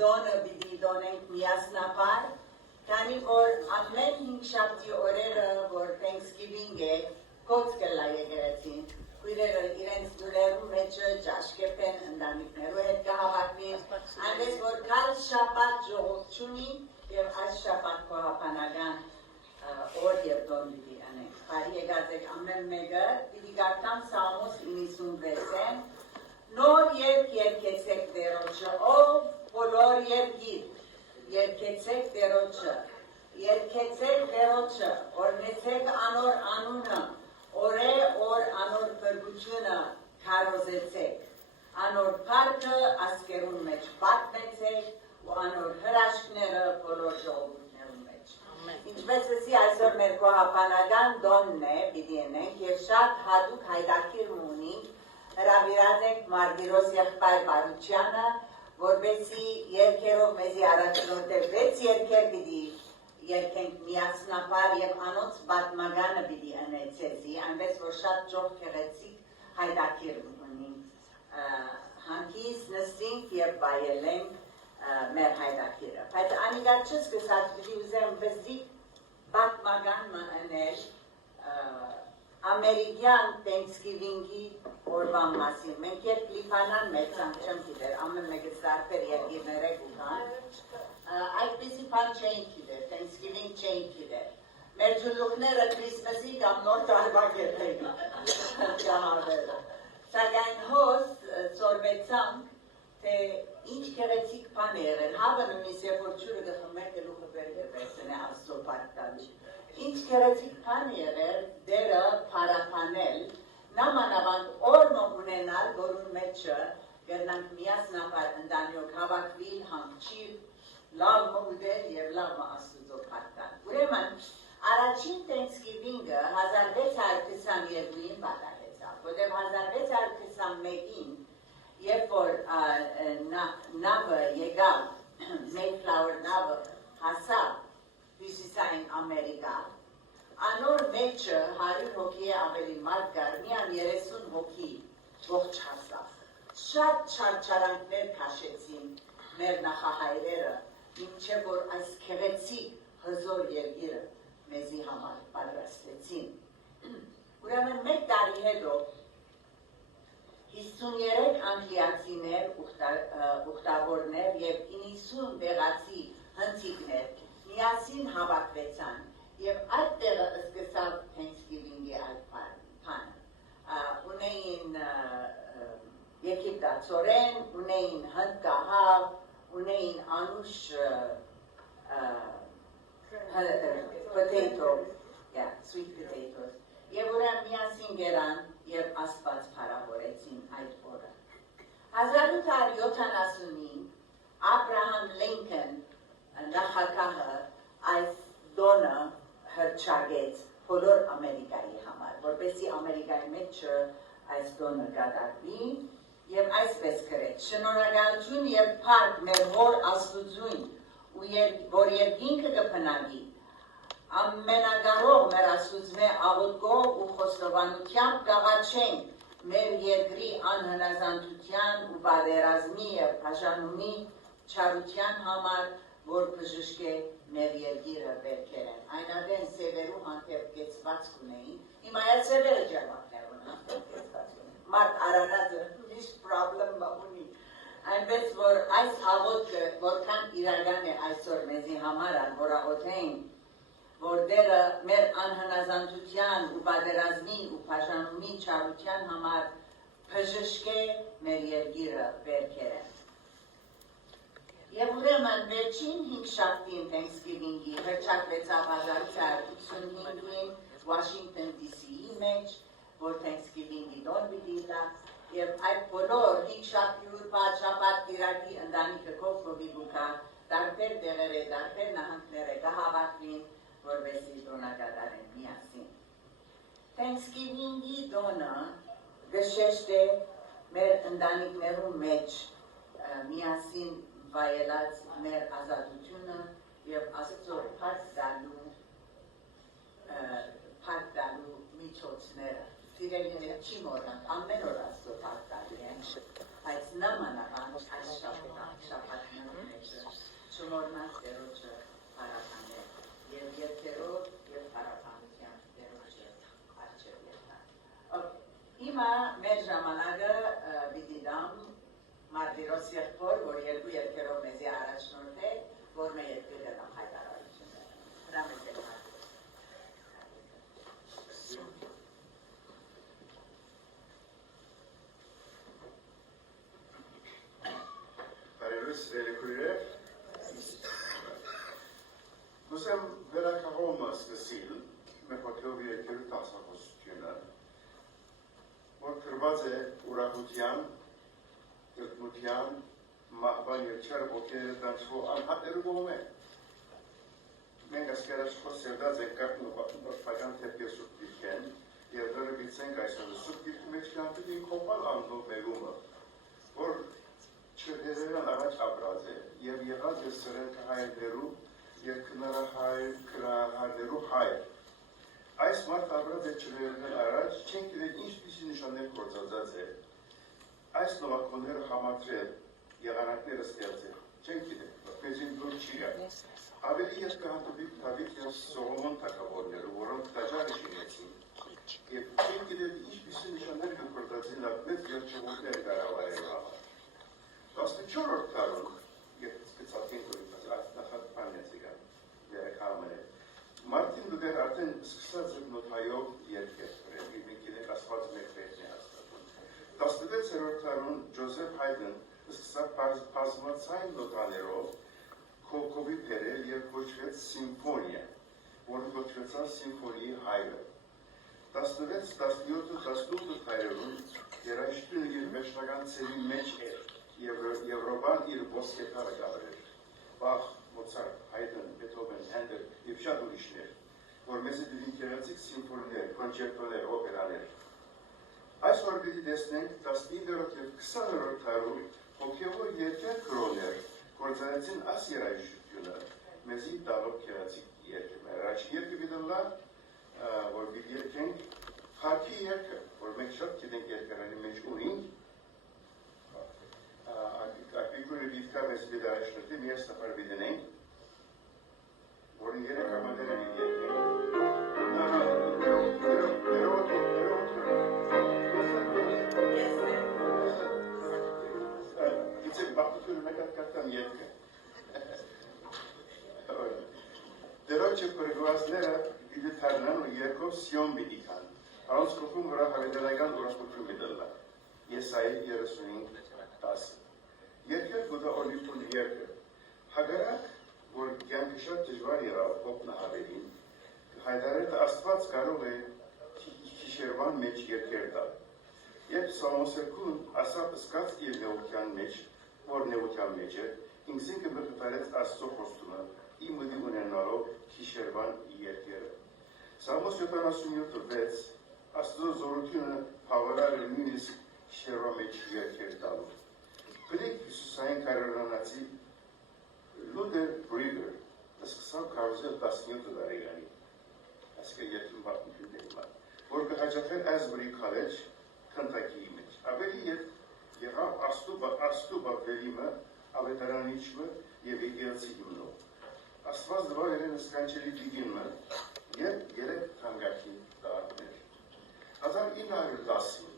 դոնը պիտի դոնենք միասնաբար, քանի որ ամեն 5 շաբթի օրերը, որ Thanksgiving է, կոց կլա եկեղեցին, քույրերը իրենց դուրերու մեջը ջաշկեպեն ընտանիքներու հետ կհավաքվին, այնպես որ կալ շաբաթ ժողով չունի եւ այս շաբաթ կողապանական օր եւ դոն պիտի անենք։ Բարի եկած եք ամեն մեկը, պիտի գարտամ Սաղմոս 96-ն, նոր երգ երգեցեք Տերոջը, ով բոլոր երգեցեք Տերոջը, երգեցեք Տերոջը, օրնեցեք անոր անունը, օրե օր անոր փրկությունը քարոզեցեք, անոր փառքը ասկերուն մեջ պատմեցեք ու անոր հրաշքները բոլոր ժողովուրդներու մեջ։ Ինչպես էսի այսօր մեր կողապանական դոնն է, պիտի ենենք եւ շատ հատուկ հայտակիր ունենք, հրավիրած ենք Մարգիրոս եղբայր Բարությանը, որպեսզի երգերով մեզի առաջնորդել 6 երգեր պիտի երգենք միասնաբար եւ անոնց պատմականը պիտի անեցեցի, այնպես որ շատ ճոխ գեղեցիկ հայտակիր ունենք, հանգիս նստենք եւ բայելենք մեր հայտակիրը։ Բայց անիկա չսկսած պիտի ուզեմ բզիկ պատմական մանել ամերիկյան Thanksgiving-ի օրվան մասին։ Մենք երբ Լիբանան մեծանք չեմ գիտեր, ամեն մեկը տարբեր երկիրներ եք ուտան, այդպիսի բան չէին գիտեր, Thanksgiving չէին գիտեր։ Մեր ջուլուկները Քրիսմասի կամ նոր տարվա գետեին ճահավերը։ Սակայն հոս ծորվեցանք, թե ինչ գեղեցիկ բան է եղել, հավը նույնիսկ երբ որ ջուրը գխմեք գլուխը բերգեր վերցնե Աստծո պարտալի։ Ինչ գեղեցիկ բան է եղել դերը փարապանել, նամանավանդ օրն ունենալ, որուն մեջը գերնանք միասնաբար ընտանիոք հավաքվիլ, հանգչիլ, լավ մուդել եւ լավ Աստծո պարտալ։ Ուրեմն առաջին Thanksgiving-ը 1622-ին պատահեցավ, որտեղ 1621-ին երբ որ նավը եկավ, Mayflower նավը հասավ հյուսիսային Ամերիկա, անոր մեջը 100 հոգի ավելի մարդ կար, միան 30 հոգի ողջ հասավ։ Շատ չարչարանքներ քաշեցին մեր նախահայրերը, մինչև որ այս գեղեցիկ հզոր երկիրը մեզի համար պատրաստեցին։ Ուրեմն մեկ տարի հետո 53 անգլիացիներ, ուխտավորներ եւ 90 տեղացի հնդիկներ միասին հավաքվեցան եւ այդտեղը սկսավ Thanksgiving-ի այդ բանը։ Ունեին եգիպտացորեն, ունեին հնդկահավ, ունեին անուշ potato, sweet potatoes։ Եվ ուրեմն միասին գերան եւ Աստված փառավորեցին այդ օրը։ 1870-ին Աբրահամ Լինքոն նախագահը այս դոնը հրճագեց բոլոր Ամերիկայի համար, որպեսզի Ամերիկայի մեջ այս դոնը կատարվի եւ այսպես գրեց. շնորհակալություն եւ փառք մեր հոր Աստծուն, որ երկինքը կփնագի, ամենագարող մեր Աստծո աղոթքով ու խոստովանությամբ կաղաչենք մեր երկրի անհնազանդության ու պատերազմի եւ բաժանումի չարության համար, որ բժշկե մեր երկիրը բերքերեն։ Այնադեն սևերու հանդեպ կեցված ունեին, հիմա այդ սևերը ջերմակներ ունեն կեցված ունեն։ Մարդ արարածը միշտ պրոբլեմ ունի։ Այնպես որ այս աղոթքը որքան իրական է այսօր մեզի համար, որ աղոթենք, որ դերը մեր անհնազանդության ու պատերազմին ու բաժանումի չարության համար բժշկե մեր երկիրը բերքերեն։ Եվ ուրեմն վերջին 5 շաբթին Thanksgiving-ի հրճակվեցավ 1985-ին Washington DC-ի մեջ, որ Thanksgiving-ի դոն պիտի լա, եւ այդ բոլոր 5 շաբթի ուրբաթ շաբաթ կիրակի ընտանիքը կողքովի բուկա, տարբեր տեղերը, տարբեր նահանգները կհավաքվին, որպեսզի դոնակատարեն միասին։ Thanksgiving-ի դոնը գշեշտ է մեր ընտանիքներու մեջ միասին վայելած մեր ազատությունը եւ Աստծո փառք տալու միջոցները։ Սիրելիներ չի մոռան, ամեն օր Աստծո փառք տալու են, բայց նամանավանդ այս շաբաթներում մեջ Ջմորնաց դերոջը հարական է և երկերով և հարականության դերոջը արջև ետան։ Իմա մեր ժամանակը բիդի դամ Մարտիրոս եղբոր, որ երկու երկերով մեզի առաջնորդ է, որ մե երկու դեմ հայտարարությունը։ Հրամեզ է Musem վերակողումը սկսիլ մեր հոգով երկերու տասախոսությունը, որ կրված է ուրախության, տրտմության, մահվան և չար ոգերը դանչվող անհատերում է։ Մենք ասկերաշխոս սերդած ենք կապ նոպական թեպկե սուրբ դիրքեն, և դորը բիցենք այսօր սուրբ դիրքի մեջ կյանքին կոպալ աննով մեղումը, որ չհերերան առաջ ապրած է և եղած է սրենքը հայերներու և քրահարներու հայր։ Այս մարդ ապրած է չհերերան առաջ, չենք իրեք ինչպիսի նշաններ կործածած է, այս նովակոնները համատրել, եղանակները ստեղծել, չենք իրեք, որպեսին դուր չի գա։ Ավելի ես կհանդիպիկ Դավիթ և Սողոմոն թագավորները, որոնք տաճարը շինեցին, և չենք իրեք ինչպիսի նշաններ կործածին ապնեց երջողություններ գարավարելու համար։ 14-րդ դարում, և սկսածին Մարտին Լուտեր արդեն սկսած էր նոթայով երկեր, մենք իրենք ասված մեկրերն է հաստատում։ 16-րդ դարում Ջոզեֆ Հայդեն սկսավ բազմացային նոթաներով քովի բերել և կոչվեց սիմֆոնիա, որը կոչվեցավ սիմֆոնիի հայրը։ 16, 17, 18 դարերում երաժշտությունը իր վերջնական ցերի մեջ էր, Եվրոպան իր ոսկեթարը գավրեր։ Բախ, Մոցարտ, Հայդեն, Բեթհովեն, Հենդել և շատ ուրիշներ, որ մեզ է դվին կերացիկ սիմֆոնիներ, կոնչերտոներ, օպերաներ։ Այս որ պիտի տեսնենք 19-րդ և 20-րդ դարում հոգևոր երկեր կրոներ կործանեցին աս երաժշտությունը մեզի տալով կերացիկ երկեր։ Առաջ երկը պիտի որ պիտի երկենք հարկի երկը, որ մենք շատ գիտենք երկրանի մեջ ունենք, Ակվիկուրը բիտկա մեզ պիտի առաջնորդի մի աստապար պիտենենք, որին երեք համատերը պիտի երկենք։ Իցեք բաղտությունը մեկատ կարտամ երկը։ Դերոջը պրգվածները պիտի թարնան ու երկով սյոն պիտի կան, առոնց կողում վրա հավետանական ուրախություն պիտելնա։ Եսայի 35:10 Երկեր գուտա օրիպուն երկը, հագարակ, որ կյանքը շատ դժվար եղավ հոգնահավերին, հայտարարել Աստված կարող է քիշերվան մեջ երկեր տալ։ Երբ Սամոսերկուն ասապ սկաց իր նեության մեջ, որ նեության մեջ է, ինքսինքը մխտարեց Աստծո խոստումը, իմ մդի ունենալով քիշերվան երկերը։ Սամոս 77:6 Աստծո զորությունը հավարար է նույնիսկ քիշերվա մեջ երկեր տալու։ Բրիկ Հիսուսային կարորանացի Լուդեր Բրիգեր սկսավ կարոզել 17 դարեգանի, այսկը երկին բաղտնություն դերման, որ կհաջախել այս բրի քալեջ քնտակիի մեջ։ Ավելի եղավ աստու բավելիմը, ավետարանիչմը և եկեղեցի հիմնով։ Աստված դվար երեն սկանչելի դիգինմը և երեք թանգակի տարներ։ 1910-ին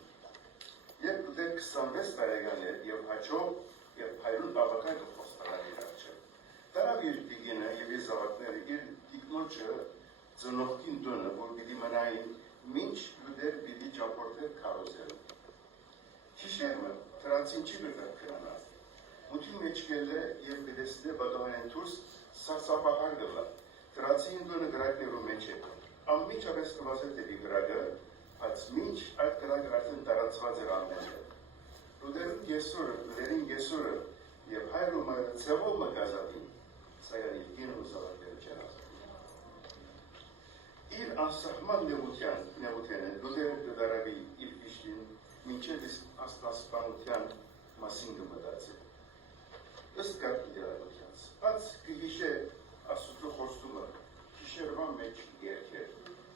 Երբ դուք 26 տարեկան էր և հաճով և հայրուն բավական կխոստանան իր արջև։ Դարավ իր դիգինը և իր զավակները իր դիգնոջը ծնողքին դոնը, որ պիտի մնային, մինչ լուդեր պիտի ճապորդեր կարոզել։ Քիշերմը թրանցին չի բրդար կրանալ։ Մութին մեջ կել է և պիտեսնե բադոհանեն թուրս սարսապահար գլա։ Թրանցին դոնը գրակներու մեջ է։ Ամմիջապես կվազել դեպի գրագը, բայց մինչ այդ գրագը արդեն տարածված էր ամենը։ Լուդերին գեսորը և հայրու մայրը ծևով մգազատին, սայան իր գին ու զավակները չեն ասում։ Իր անսահման նեղութենը լուդերը կդարավի իր վիշտին, մինչև իսկ աստասպանության մասին կմտածել։ Ըստ կարգի դերակությանց, բայց կհիշե Աստծո խոստումը, քիշերվան մեջ երկեր,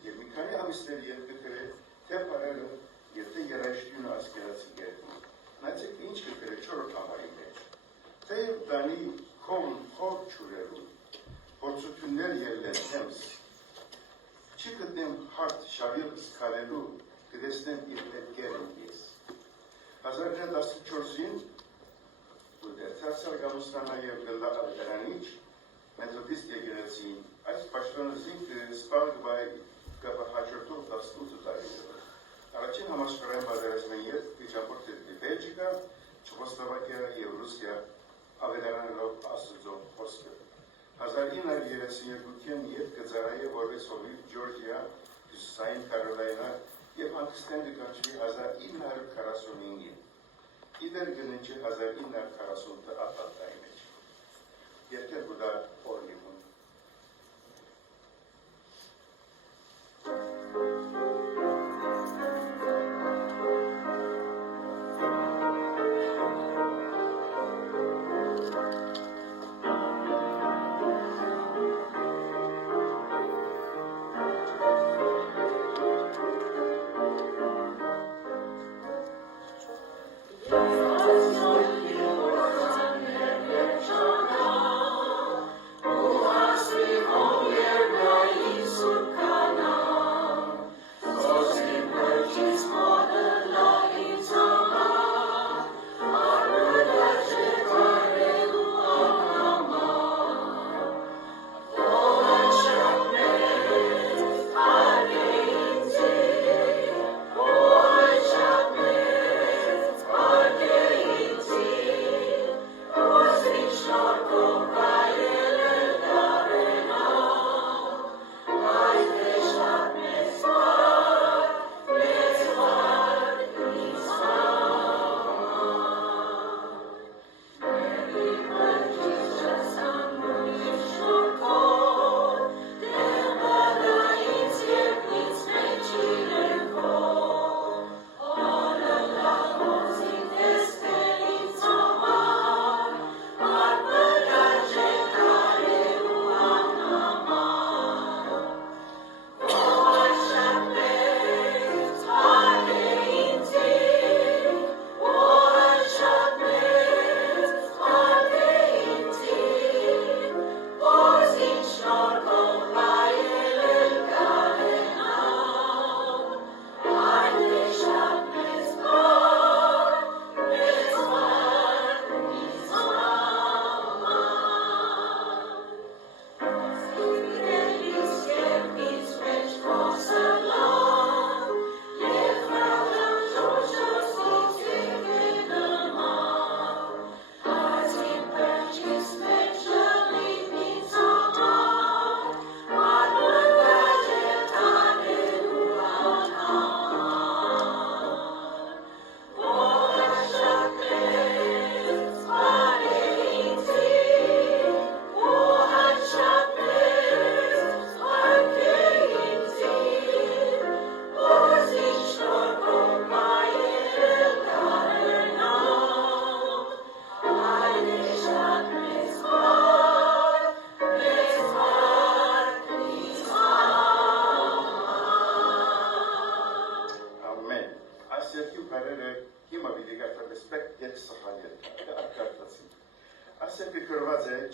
և մի քանի ամիսներ երբ կրե, թե պարերը և թե երաշտյունը ասկերացի երկում։ Նայցեք ինչ կրե 4 համարի մեջ, թե և դանի խոր չուրերուն, փորձություններ ելնեն հեմս, չի գտնեմ հարդ շավիլ սկալելու, կդեսնեմ իր պետքերն ես։ 1914-ին դերցացար գամուստանա և գլդա ավետարանիչ, մեթոդիստ եկեղեցին, այս պաշտոնզին կսպալք բայ կապահաջորդող 18 տարիներով։ Առաջին համաշխարհային պատերազմին յետ վիճապորտ էր Բելգիկա, Չեխոսլովակիա և Ռուսիա ավետարանելով Աստծո խոսքը։ 1932-ին յետ կծարայե որպես հովիվ Ջորջիա, Հյուսիսային Կարոլայնա և հանգստեն կկանչվի 1945-ին։ Իդեր գննչի 1940 ապատայի մեջ։ Երկեր գուդա օրնիվում։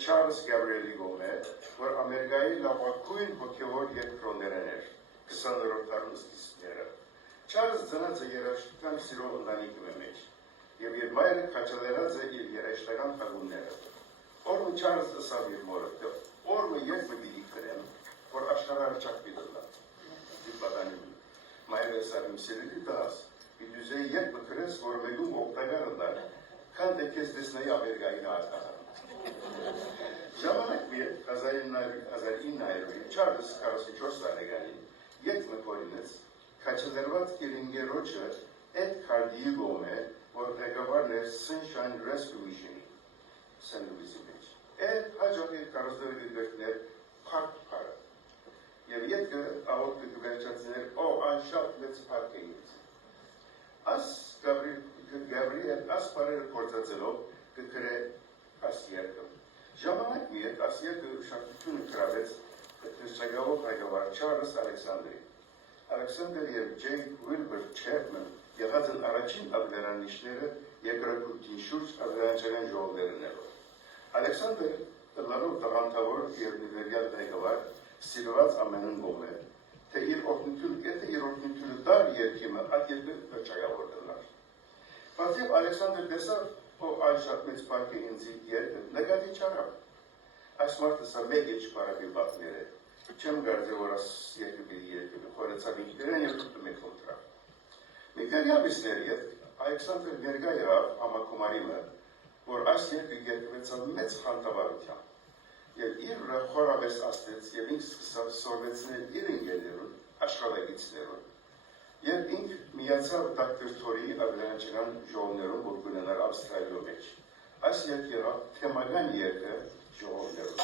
Չարլզ Գաբրիելի գոմեր, որ Ամերիկայի լավագույն հոգևոր երկրոներն էր 20-րդ դարում սկիզբները։ Չարլզ ծնած է երաժշտական սիրո ընտանիքի մեջ, և իր մայրը քաջալերած է իր երաժշտական թագուհիները։ Օրը Չարլզ ըսավ իր մորը, թե օրը երբ պիտի կրեմ, որ աշխարհարչակ պիտի լա։ Դիպատանին։ Մայրը ըսավ իմ սիրելի տղաս, պիտի ուզեի երբ կրես, որ մեկում օգտակար ընդար, քան թե քեզ տեսնեի Ամերիկայի նահատակը։ Ժամանակ մի 1900-ին Չարլզ 44 տարեկանին ետ մկորինեց քաջալերված իր ինգերոջը Էդ Քարդիի գոմե, որ ղեկավարն էր Sunshine Rescue Mission-ի Սեն Լուիսի մեջ։ Էդ հաջող իր կարոզները գերտներ փարք-փարը։ Եվ ետքը աղոտ կգվերջացներ, անշատ մեծ փարք է ինձ։ Աս Գաբրիել աս պարերը կործածելով կկրե աս երկը։ Ժամանակ մի հետ աս երկը շակտությունը կրավեց հրճագավոր ղեկավար Չարլզ Ալեքսանդրի։ Ալեքսանդր և Ջեյ Ուիլբեր Չերմեն եղած են առաջին ավետարանիչները երկրագործին շուրջ ավետարանչական ժողովներներով։ Ալեքսանդրը լարով տղանթավոր և նիվերյալ դայգավար սիրված ամենն գոմ է, թե իր օրտնությունը դար երկիմը այդ երկը վճայավոր դլար։ Բացիվ Ալեքսանդր տեսավ, ով այս շատ մեծ պարկ է ինձի երկը, նգատի չարավ։ Այս մարդը սա մեկ է չպարապի բատներ է, չեմ գարձեր, որ աս երկը բիդի երկը խորեցավ ինքներեն և տուտը մեկ հոտրավ։ Միքեր յաբիսներ ետ, Ալեքսանդր ներգա եղավ համակումարիմը, որ այս երկը երկվեցավ մեծ խանտավարությամբ, և իր վրա խորավես աստեց և ինք սկսավ սորվեցնել իր ընկերներուն, աշխարհագիցներուն, և ինք միացավ դակտոր Թորի ավելանչական ժողովներուն, որ կունենար Ավստրալիո մեջ։ Այս երկ եղավ թեմական երկը ժողովներուն։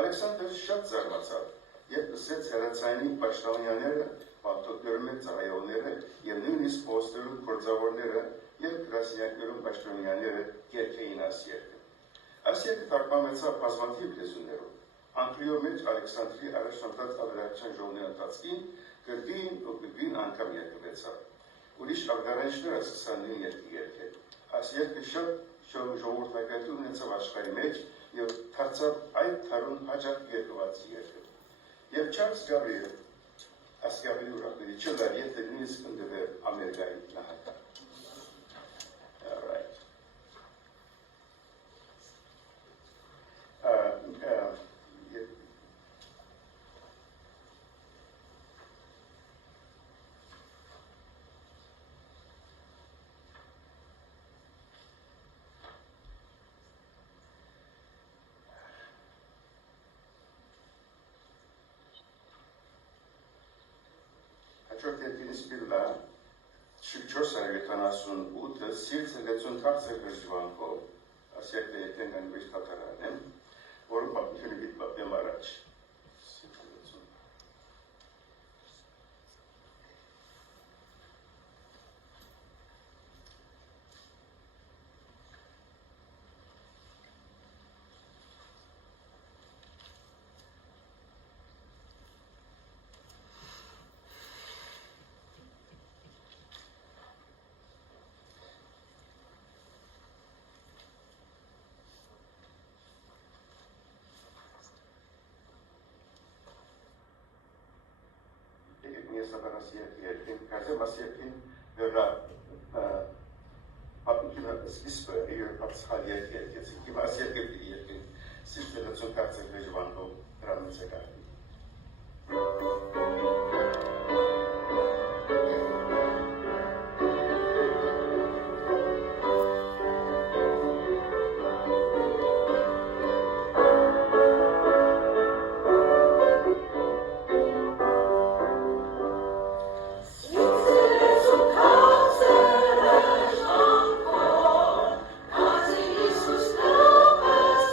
Ալեքսանդր շատ զարմացավ և լսեց հեռացայինի պաշտոնյաները, մարտոտներում են ծառայողները և նույնիսկ փոստերում գործավորները և գրասենյակներում պաշտոնյաները երգեին այս երկը։ Այս երկը թարգմանվեցավ բազմաթիվ լեզուներով։ Անգլիո մեջ Ալեքսանդրի առաջնորդած ավելացան ժողովների ընթացքին գրգին ու գրգին անգամ երկվեցավ։ Ուրիշ աղդարանիչները սկսան նույն երկը երգել։ Այս երկը շատ ժողովրդակայություն ունեցավ աշխարհի մեջ և դարձավ այդ թարուն հաճախ երկված երկը։ Եվ Չարլզ Գաբրիել ասկաբելի ուրախների չլար եթե նույնիսկ ընդդվեր Ամերիկայի նահանգ։ Հաջորդ երկինից բիլլա 1478-ը սիրտ լեցուն թարձր հրժվանքով ասյակը ետեն գանվիշ թատարան եմ, որը պատմությունը բիտ բապեմ առաջ։ Կազեմ ասյակին վերա պատմությունը սկիզբը իր պատսխալ երկ երկեցին, և ասյակը պիտի երկին սիրտ լեցուն թարձր հրժվանքով դրանից է գարդի։ Iisus Christus,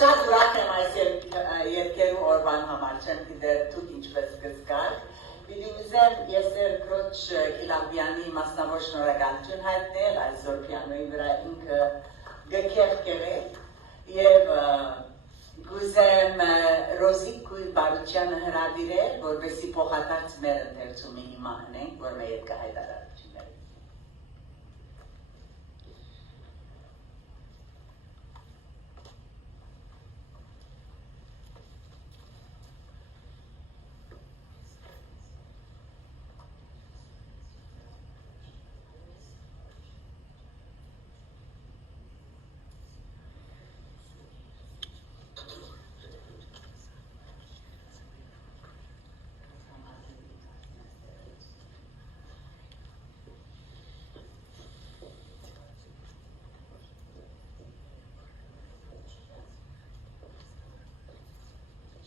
շատ ուրախ եմ այս երկերու օրվան համար, չեմ գիտեր դուք ինչպես կզգաք։ Պիտի ուզեմ ես Քրոջ Քիլաբյանի մասնավոր շնորհակալություն հայտնել այսօր պիանոյի վրա ինքը գքեղ կերել եւ գուզեմ Ռոզիկ Կույր Բարությանը հրավիրել, որպեսզի փոխադարձ մեր ընթերցումը հիմա հնենք, որ մեր հետ կհայտարարություններ։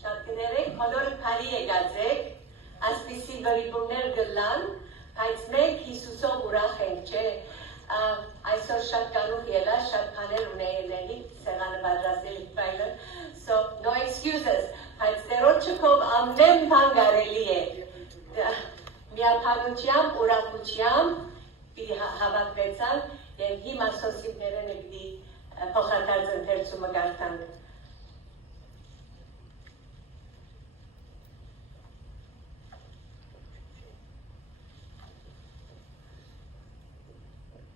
Շատ կներեք, բոլորը բարի եկացեք, ասպիսի վրիպումներ գլան, բայց մենք Հիսուսով ուրախ ենք, չէ, այսօր շատ կարուխ ելա, շատ բաներ ունեի սեղանը պատրաստել վայրը, so no excuses, բայց Տերոջով ամեն բան կարելի է, միապանությամբ, ուրախությամբ, պիտի հավաքվեցան և հիմա սոսիպներենը պիտի փոխադարձ ընթերցումը կարդանք։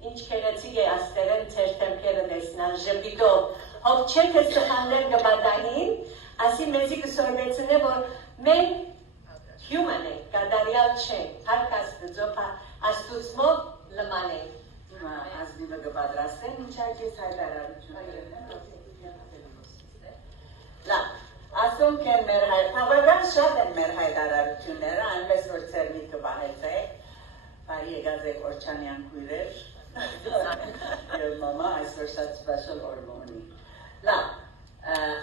Ինչ կերեցիկ է աստերեն ծեր թեմքերը դեսնան ժպիտով, հով չեք է սխաններ գբատահին, ասի մեզի կսորվեցն է, որ մենք human ենք, կադարյալ չենք, հարկ աստծով, աստուցմով լման ենք։ Հիմա ազնիվը կպադրաստեն, ինչակ ես հայտարարություններ լավ, ասոնք են մեր հավական շատ են մեր հայտարարությունները, այնպես որ ծեր միտքը բահեցեք, բարի եկած եք Օրչանյան քույրեր, և մամա այսօր շատ սպեշլ օրը ունի։ Լավ,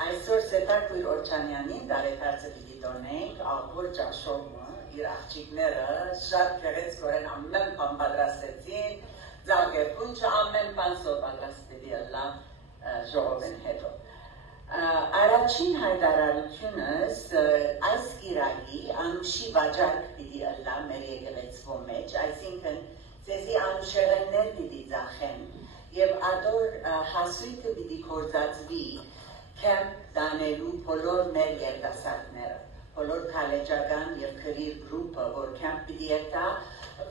այսօր Սետար քույր Օրչանյանին դարեթարցը պիտի դոնենք, աղոր ճաշովը, իր աղջիկները շատ գեղեցկորեն ամեն բան պատրաստեցին, ձագերքունչը ամեն բան սով պատրաստելի ըլլա ժողովեն հետո։ Առաջին հայտարարությունս այս գիրագի անուշի վաճառք պիտի ըլլա մեր եկեղեցվո մեջ, այսինքն Ձեզի անուշեղեններ պիտի ձախեն և ադոր հասույթը պիտի կործածվի կեմպ դանելու բոլոր մեր երդասարդները, բոլոր կալեջական և կրիր գրուպը, որ կեմպ պիտի երդա,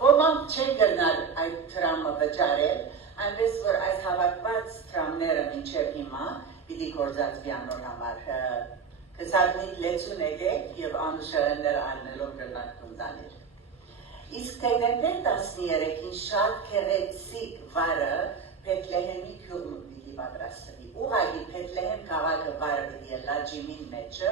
ոմանք չեն գնալ այդ տրամը վճարել, այնպես որ այս հավակված տրամները մինչև հիմա պիտի կործածվի անոր համար, կսարդնիք լեցուն եկեք և անուշեղեններ անելով գնակ կնդաներ։ Իսկ թեգնեմբեր 13-ին շատ կեղեցիկ վարը Պետլեհեմի քյուղնում պիտի պատրաստվի։ Ուղղակի Պետլեհեմ քաղաքը վարը պիտի ելա ջիմին մեջը,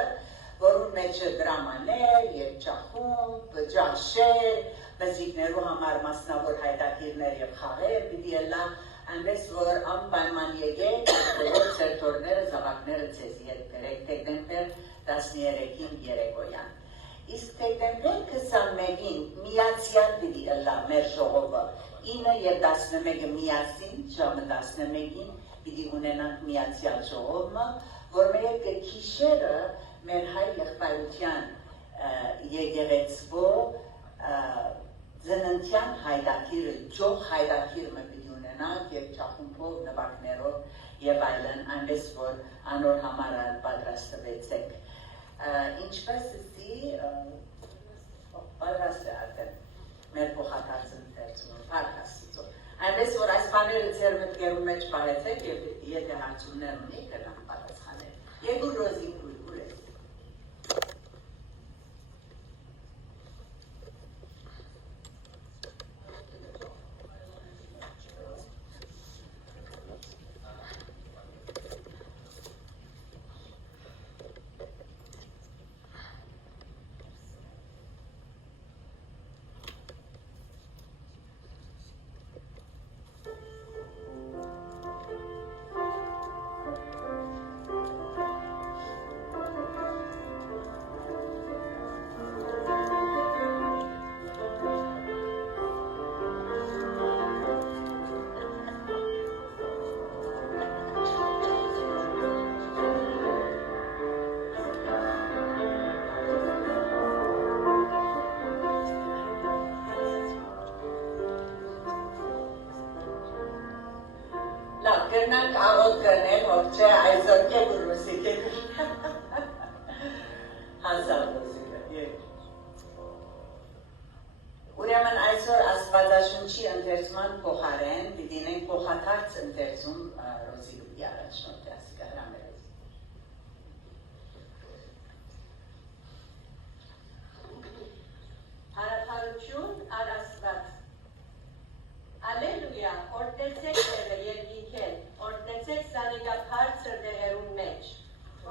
որուն մեջը դրամաներ, երգչախումբ, ջաշեր, մզիկներու համար մասնավոր հայտակիրներ և խաղեր պիտի ելա, այնպես որ անպայման եկեք, բոլոր սերտորները, զավակները ձեզի հետ բերեք թեգնեմբեր 13-ին երեկոյան։ Իսկ թեգնեմբեր 21-ին միացյալ պիտի ըլլա մեր ժողովը, 9 և 11-ը միասին, ժամը 11-ին պիտի ունենանք միացյալ ժողովը, որ մեր կքիշերը մեր հայ եղբայրության եկեղեցվո ծննդյան հայտակիրը, ջող հայտակիրը պիտի ունենանք և ճախումբով, նվակներով և այլն, այնպես որ անոր համար պատրաստվեցեք։ Ինչպես ասի, պատրաստ է արդեն մեր փոխադարձ ընթերցումը, փառք Աստծո։ Այնպես որ այս բաները ձեր մտքերու մեջ պահեցեք և եթե հարցումներ ունի, կգանք պատասխանել։ Եկու Ռոզի քույր ես։ Կերնանք աղոտ կրնել, հով չէ այսօր կեկ ու ռուսի կեկ հազար ռուսի կեկ Ուրեմն այսօր աստվածաշնչի ընթերցման փոխարեն դիտինենք փոխադարձ ընթերցում ռուսի գուտի առաջնորդի ասիկա հրամերես Հարապարություն առ Աստված Ալելույա, օրտնեցեք դերը երկինքեն, օրտնեցեք սանիկա բարձր դեղերուն մեջ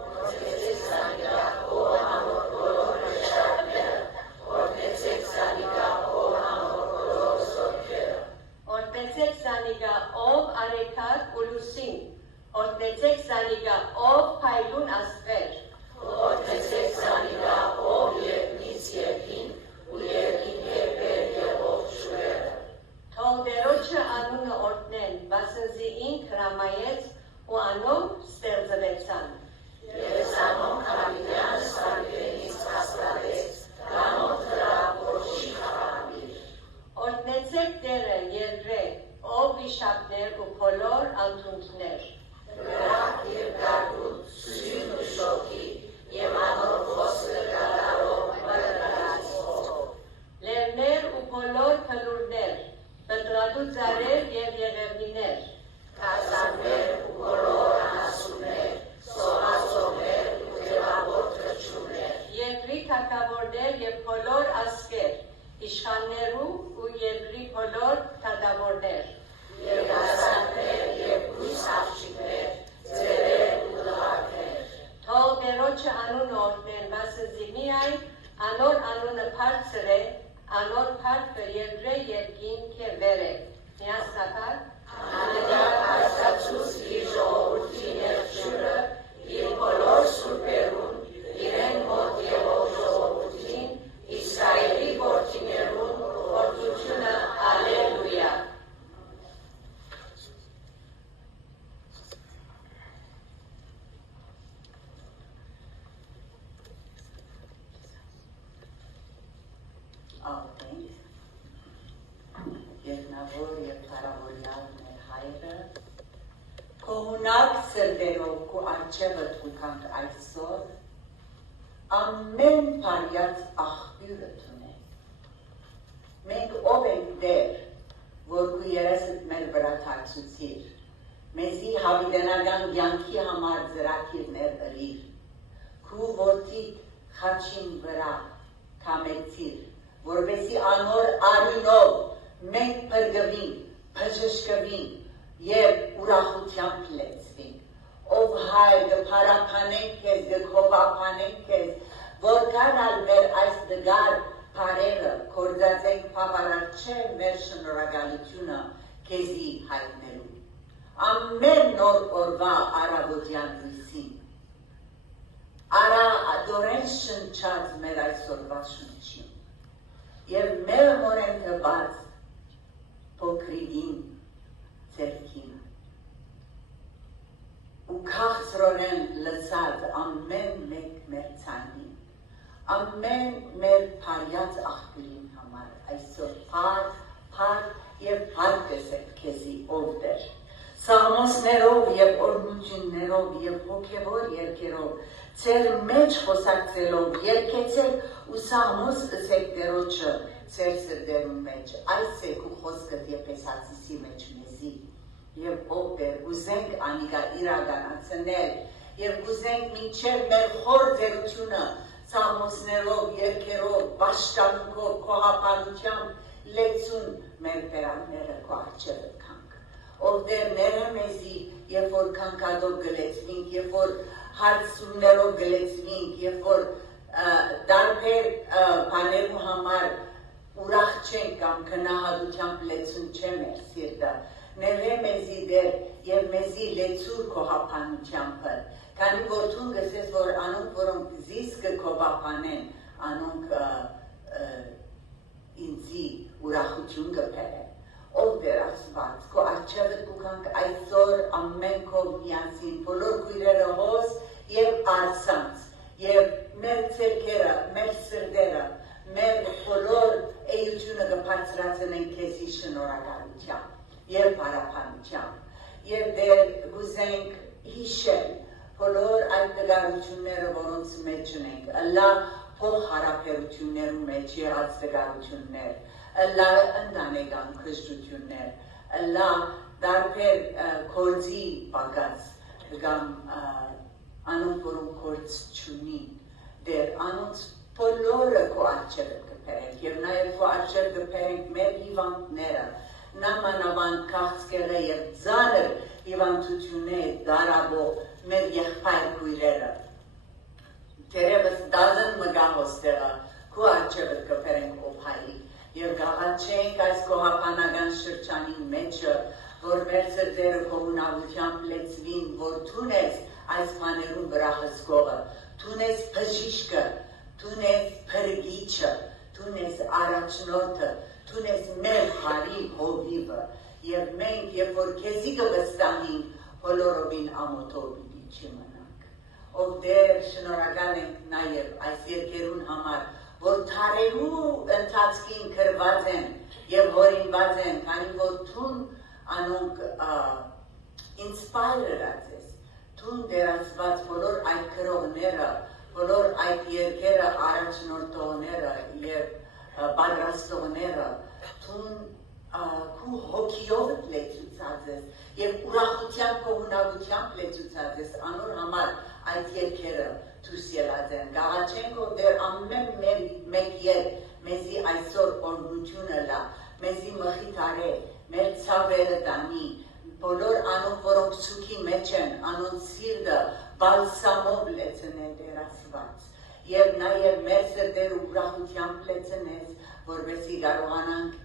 Օրտնեցեք սանիկա ով ամոր բոլոր նշակները Օրտնեցեք սանիկա ով ամոր բոլոր սոտքերը Օրտնեցեք սանիկա ով արեքակ ու լուսին Օրտնեցեք սանիկա ով փայլուն աստղեր Օրտնեցեք սանիկա ով երկնից երկին ու երկին կերպեր և ով շուրերը Թող դերոջը անունը օրտնեն, վասնզի ինք հրամայեց ու անով ստեղծվեցան Ես անով քավիդյան սարվերից հաստատեց, կանոտ հրավ որ չի խաղամիր Օրտնեցեք դերը երկրե, ով վիշապներ ու բոլոր անդունքներ Գրակ և գարդուտ, սույն ու շոքի, և անով խոսքը կատարով մրրած Լերներ ու բոլոր փլուրներ Բտրադու ծարեր և եղևնիներ, կազաններ ու բոլոր անասուններ, սողասողներ ու թևավոր թրջուններ, երկրի թագավորներ և բոլոր ասկեր, իշխաններու ու երկրի բոլոր թագավորներ, երգասաններ և լույս աղջիկներ, ձերեր ու դղակներ, թող դերոջը անունը օրտնեն, վասնզի միայն անոր անունը բարձր է, Անոր փառքը երկրե երկին կերվեր է, միասնական, անեդար արսացուս իր ժողովորդի ներջուրը, իր բոլոր սուրբերուն, իրեն մոտ և ով ժողովորդին, Իսրայելի որդիներուն, որդությունը ալելույա։ Երկնավոր և հարավորյալ մեր հայրը, քո հունակ սրտերով քո արջևդ ուկանք այսօր, ամեն պարյած աղբյուրը թունենք։ Մենք ով ենք դեր, որ քո երեսդ մեր վրա թաքցուցիր, մեզի հավիտենական կյանքի համար ծրագիրներ ըրիր, քո որդիդ խաչին վրա կամեցիր, որովհետեւ անոր արյունով մենք փրկվենք, բժշկվենք եւ ուրախությամբ լեցվենք։ Ով հայր կփարապանենք քեզ, կքովապանենք քեզ, որքան ալ մեր այս դգար բարերը կործածենք բավարար չէ մեր շնորհակալությունը քեզի հայտնելու։ Ամեն նոր օրվա առավոտյան լույսին Արա ադորեն շնչած մեր այսօրվա շնչին և մեր մորեն թված փոքրիկին ձերքին ու քաղցրորեն լսած ամեն մեկ մեր ցանին ամեն մեր փարյած աղբյուրին համար այսօր փառք և փառքեսեք քեզի ով դեր Սաղմոսներով և օրհնություններով և հոգևոր երգերով Ձեր մեջ խոսակցելով երկեցեք ու սաղմոս ըսեք դերոջը ձեր սրտերուն մեջ, այս եք ու խոսքդ Եփեսացիսի մեջ մեզի և ով դեր ուզենք անիկա իրականացնել և ուզենք մինչև մեր խոր ձերությունը սաղմոսներով, երգերով, պաշտամունքով, քոհապանությամբ լեցուն մեր բերանները քո առջևը կանք ով դեր ները մեզի երբ որ կանքադով գլեցվինք, երբ որ հարցումներով գլեցվինք, երբ որ դարբեր բաներու համար ուրախ չենք կամ քնահատությամբ լեցուն չէ մեր սիրտը, ները մեզի դեր և մեզի լեցուր քոհապանությամբ, քանի որ դու գսես որ անոնք որոնք զիս կքովապանեն, անոնք ինձի ուրախություն կբերեն ով դեր Աստված, քո առջևդ կուքանք այսօր ամեն քով միասին, բոլոր քույրերը հոս և արցանց, և մեր ցերքերը, մեր սրտերը, մեր բոլոր էությունը կբարձրացնենք քեզի շնորհակալությամբ և բարապանությամբ, եւ դեր գուզենք հիշել բոլոր այդ տգարությունները, որոնց մեջ ունենք, ըլլա փոխհարաբերություններում մեջ եղած տգարություններ, ըլլա ընտանեկան քրիստություններ, ըլլա դարբեր կորձի պակաս կամ անոնք որոնք կորձ չունին, դեր անոնց բոլորը քո արջերը կբերենք եւ նաեւ քո արջերը կբերենք մեր հիվանդները, նամանավանդ քաղցկեղը եւ ծանր հիվանդություններ դարաբող մեր եղբայր քույրերը Terevս դազն մգահոստեղը քո արջերը կբերենք օփայի եւ գաղաչենք այս կողապանական շրջանի մեջը որ մեր սրտերը կողունավությամբ լեցվին որ թունես այս բաներուն վրա հսկողը թունես բժիշկը թունես փրկիչը թունես առաջնորդը թունես մեր բարի հովիվը եւ մենք երբ որ քեզի կվստահենք բոլորովին ամոթով պիտի չմնանք ով դեր շնորհակալ ենք նաեւ այս երկերուն համար որ թարերու ընթացքին կրված են եւ հորինված են քանի որ թուն անոնք ինսպայրած ես թուն դերացված բոլոր այդ քրողները բոլոր այդ երկերը առաջնորդողները եւ պատրաստողները թուն քու հոգիով լեցուցած ես եւ ուրախությամբ կողունավությամբ լեցուցած ես անոր համար այդ երկերը դուրս ելած են գաղաչենք որ դեր ամեն մեկ յետ մեզի այսօր օրնությունը լա մեզի մխիթարե մեր ցավերը տանի բոլոր անոնք որոնք սուքի մեջ են անոնց սիրտը բալսամով լեցնեն դեր Աստված եւ նաեւ մեր սրտերը ուրախությամբ լեցնես որովհետեւ կարողանանք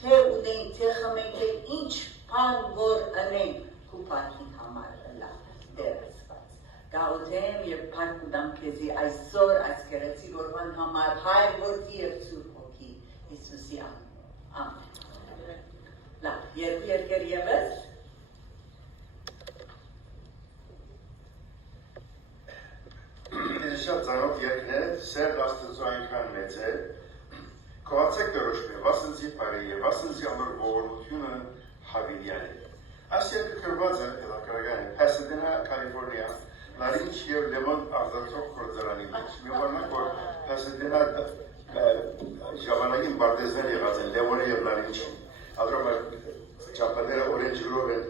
թե ուտենք թե խմենք թե ինչ բան որ անենք կուպարքի համար լա դեր Աստված գաղութեմ եւ փառք քեզի այսօր այս գեղեցիկ օրվան համար հայր որդի եւ Սուրբ Հոգի Հիսուսի անունով ամեն լավ երկեր եւս Շատ ծանոթ երկներ սեր Աստծո այնքան մեծ է Կոացեք դրոշմե վասնձի բարի եւ վասնձի ամր ողորմությունը հավիդյան է Այս երկը կրված է հելակարական է Pasadena, Կալիֆորնիա Նարինչ եւ Լևոն արձակող գործարանի մեջ մի օրնակ որ Pasadena ժամանակին բարտեզներ եղած են Լևոնը եւ Նարինչին Ադրոմը ճապաները օրենջ գրով են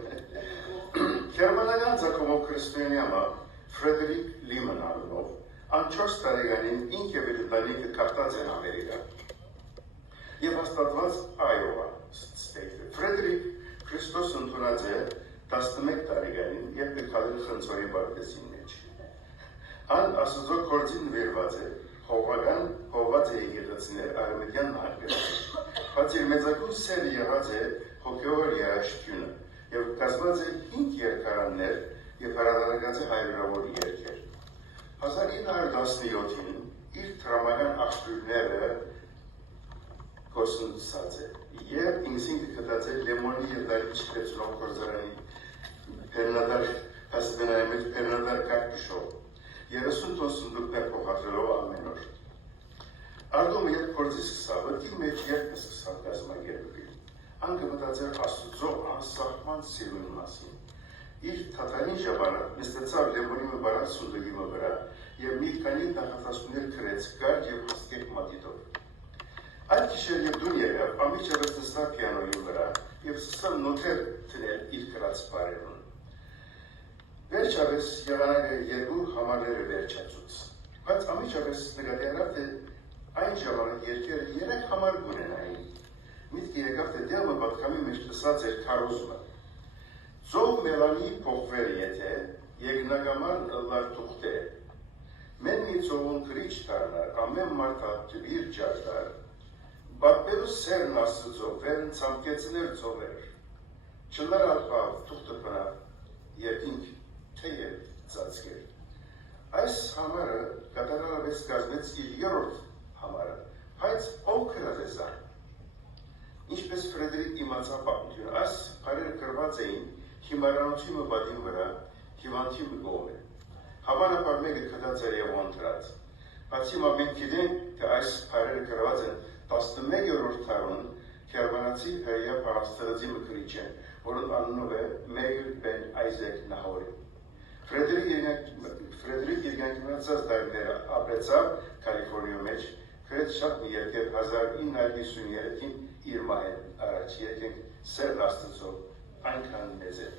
Գերմանական ցակոմով քրիստոնյամա Ֆրեդերիկ Լիման անունով Անչորս տարեկանին ինք եւ իր ընտանիքը կապտած են Ամերիկա եւ հաստատված Այովա ստեյթը Ֆրեդերիկ Քրիստոս ընդունած է 11 տարեկանին երբ գալու խնձորի բարտեզին մեջ Ան Աստծո կորձին վերված է հովական հոված է եկեղեցիներ արմենիան նահանգներում բայց իր մեծագույն սերը եղած է հոգեոր երաշխությունը եւ կազմված է 5 երկարաններ եւ հարադարակած է հայրավոր երկեր 1917-ին իր տրամական աղբյուրները կոսնուցած է եւ ինքնին կգտած է Լեմոնի եւ Դարիչ Պետրոն գործարանի Պերնադար Pasadena-ի մեջ Պերնադար կարգիշով 30 տոն սունդուկներ փոխադրելով ամեն օր Արդում երբ փորձի սկսավ դի մեջ երբ սկսավ կազմակերպել անգմտածել Աստծո անսահման սիրուն մասին Իր թաթարին ժամանակ նստեցավ Լեմոնի մբարակ սունդուկի վրա եւ մի քանի նախատեսումներ գրեց կար եւ հսկեք մատիտով Այդ գիշեր եւ դուն եղավ ամիջավը նստավ պիանոյի վրա եւ սկսավ նոթեր դնել իր գրած բառերուն Վերջապես եղանակը երկու համարները վերջացուց բայց ամիջավը նկատի առավ թե այն ժամանակ երկերը 3 համար ունենային միտքի եկավ թե դեղը պատկամի մեջ տեսած էր քարոզումը Ձով մելանի փոխվեր եթե երկնագամար լարտուղթե Մեն մի ծովուն կրիչ դառնար ամեն մարդա դվիր ջարդար Բապերու սերն Աստծո վերն ցամկեցներ ծովեր Չլարալ բավ թուղթը բնավ երկինք թեև ծածկեր Այս համարը կատարալավես կազմեց իր երորդ համարը բայց ով գրած է սա Ինչպես Ֆրեդերիկ իմացավ պատմությունը այս բարերը գրված էին Հիմարանոցի մբադին վրա հիվանդի մգոմ է Հավանաբար մեկը կդած էր եւ ոնտրած Բայց հիմա մենք գիտենք թե այս բարերը գրված են 11-րդ դարուն Քերմանացի հայա փաստերձի մկրիչ են, որոնց անունով է Մեյր Բեն Այզեք Նահորի։ Ֆրեդերիկ Իրգանքինացած դարները ապրեցավ Կալիֆորնիա մեջ, քրեց շատ մի երկեր 1953-ին իր մահեն առաջ երկենք Սեր Աստծո այնքան մեծ է։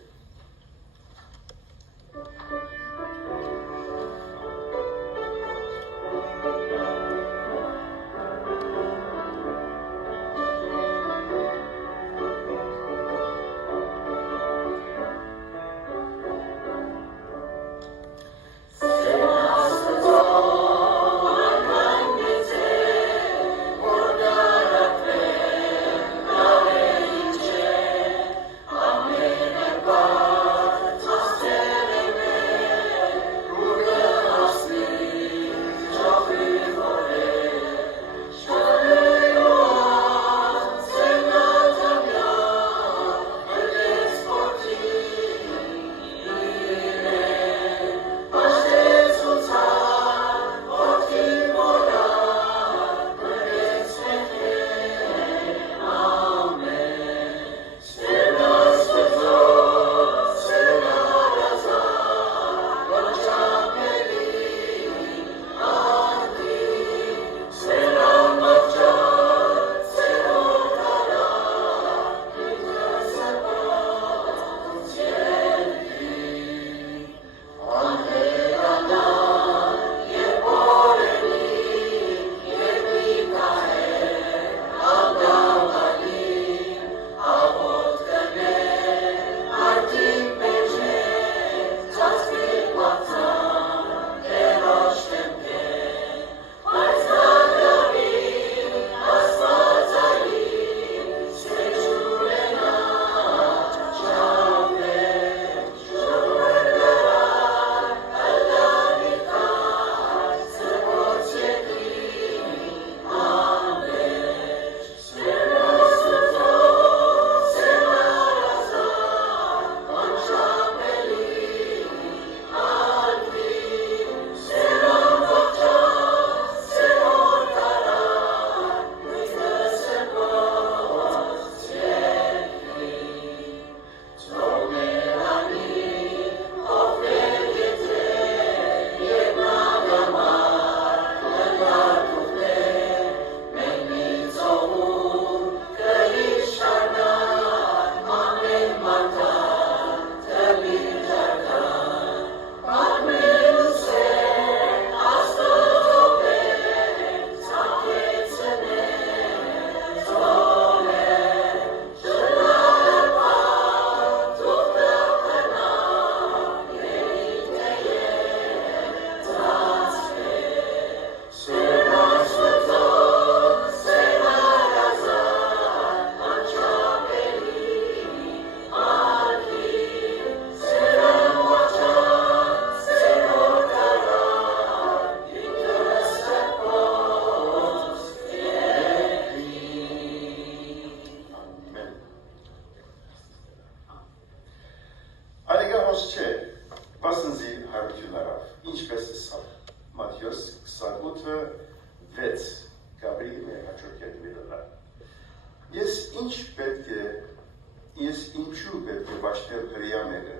Ես ինչու պետք է բաշխել հրեա մեկը,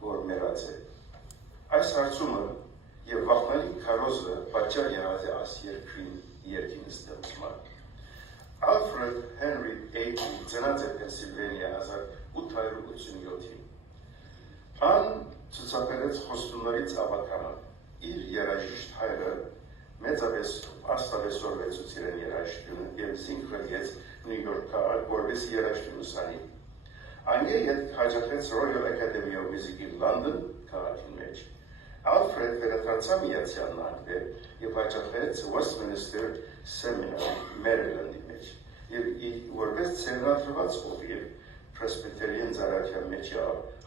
որ մեռած է։ Այս հարցումը եւ վախնալի քարոզը պատճառ եղած է աս երկրին ստեղծման։ Alfred Henry Aiken ծնած է Պենսիլվանիա 1887-ին։ Ան ցուցաբերեց խոստումներից ավականը։ Իր երաժիշտ հայրը մեծապես աստավեսորվեց իրեն երաժշտությունը եւ զինքրեց Նյու Յորք քաղաք, որպես երաժշտություն ուսանի։ Անգեյետ հաջողեց Royal Academy of Music in London քաղաքի մեջ։ Alfred վերադարձավ Միացյալ Նահանգներ եւ հաջողեց Westminster Seminary Maryland-ի մեջ եւ որպես ցեղնադրված օգիվ Presbyterian ծառայության մեջ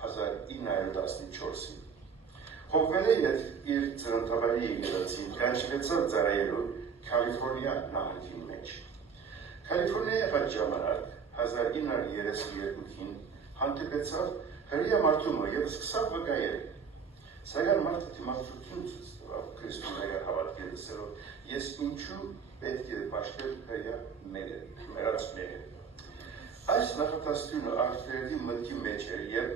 1914-ին։ Հոգվել է իր ծննդավայրի եկեղեցին կանչվեցավ ծառայելու Կալիֆորնիա նահանգի մեջ։ Կալիֆորնիայի այդ ժամանակ 1932-ին հանդիպեցավ հրեա մարդումը եւ սկսավ վկայել։ Սակայն մարդը դիմադրություն ցույց տվավ քրիստոնեական հավատքերով։ Ես ինչու պետք է բաշխել հրեա մերը, մեռած մերը։ Այս նախատասությունը արտերդի մտքի մեջ էր և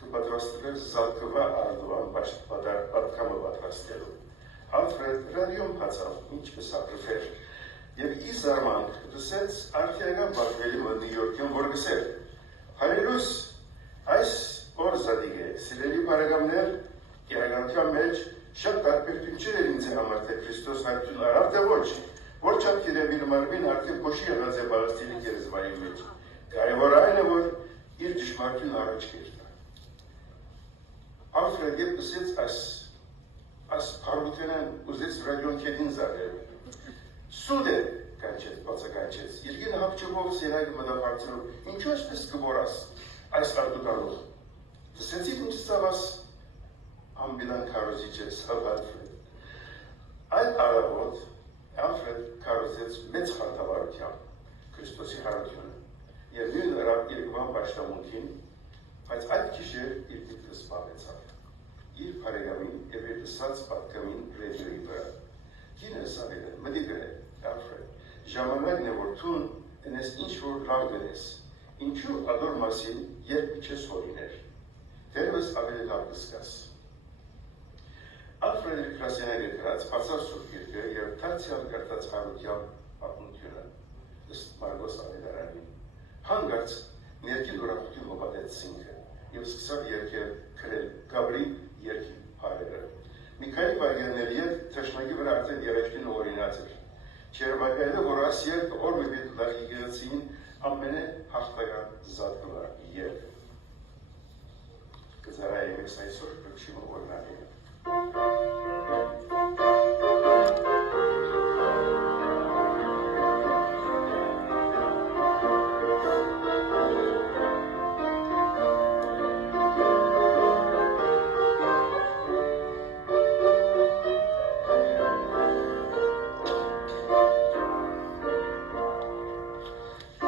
կպատրաստվեր զատկվա արդուան պատկամը պատրաստելու։ Ալֆրեդ ռադիոն բացավ, ինչպես ապրվեր, և ի զարմանք դսեց արտիական բակվելի մը Նյու Յորքին, որ գսեր, հայրուս, այս օր զադիգ է, սիրելի բարեկամներ, իրականության մեջ շատ տարբերություն չէր ինձ համար, թե Քրիստոս հայտնություն արավ, թե ոչ, որ չափ կերևիր մարմին արդեն փոշի եղած է Պաղեստինի գերեզմանի մեջ։ Կարևոր այն է, որ իր ճշմարտությունը առաջ կերտա։ Ալֆրեդ երբ լսեց այս փառուտենան ուզեց ռադիոն քեդին զարել։ Սուդ է, կանչեց, բացականչեց, երկին հապճվով սերայը մտախարցրով, ինչու այսպես կբորաս այս արտուտանող։ Լսեցիք ինչ ծավաս ամբիլան քարոզիչ է սավ Ալֆրեդ։ Այդ առավոտ Ալֆրեդ քարոզեց մեծ խարտավարությամբ Քրիստոսի հարությունը և նույն երկվան պաշտամունքին, բայց այդ գիշեր իր դիտքը սպանեցավ, իր բարեկամին և իր լսած պատկամին ռեդիոյի վրա։ Կինս ավելը, մտի գրել, Ալֆրեդ, ժամանակն է, որ թուն ընես ինչ-որ լավ գնես, ինչու ադոր մասին երբ չես հորիներ, դերվս ավելի լավ կսկաս։ Ալֆրեդը գրասենագիր գրած բացավ սուրբ գիրքը և դարձյալ կրտած հարության պատմությունը ըստ Մարգոս Ավետարանին։ Հանգարց ներքին ուրախություն հոբատեց սինքը և սկսավ երգել քրել Գաբրի երգի հարերը։ Մի քանի վայրկյանների հետ թշնամի վրա արդեն երեջքին օրինած էր։ Չէր վայրկյանը, որ այս երգը օր մի պետք լավ եկեղեցին ամենե հաղթական զատկվա երգը։ Կզարայեմ ես այսօր կրկշիմը օրնալի։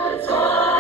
It's all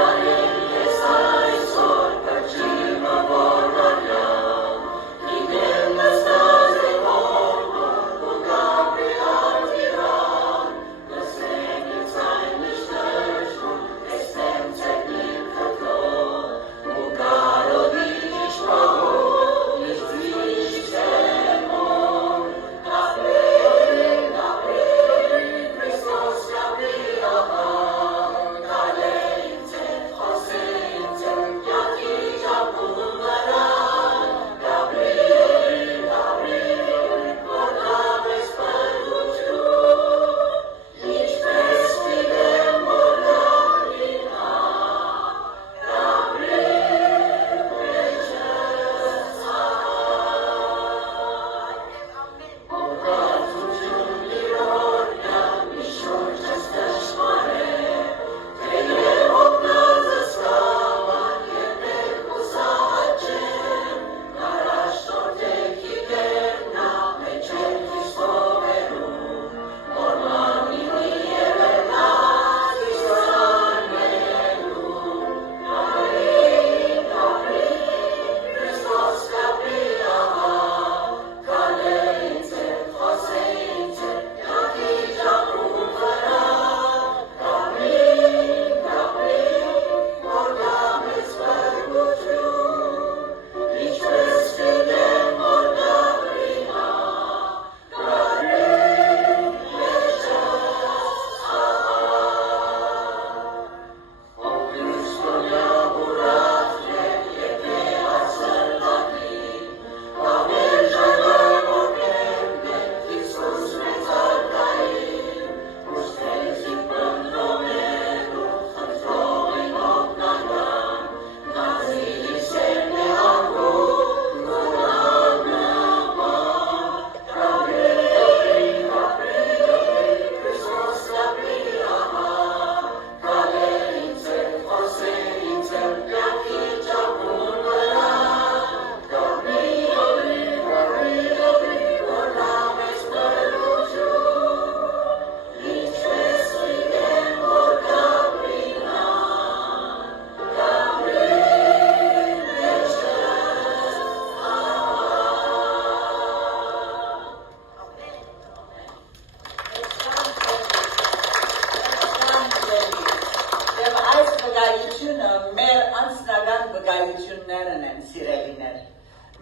վկայություններն են սիրելիներ։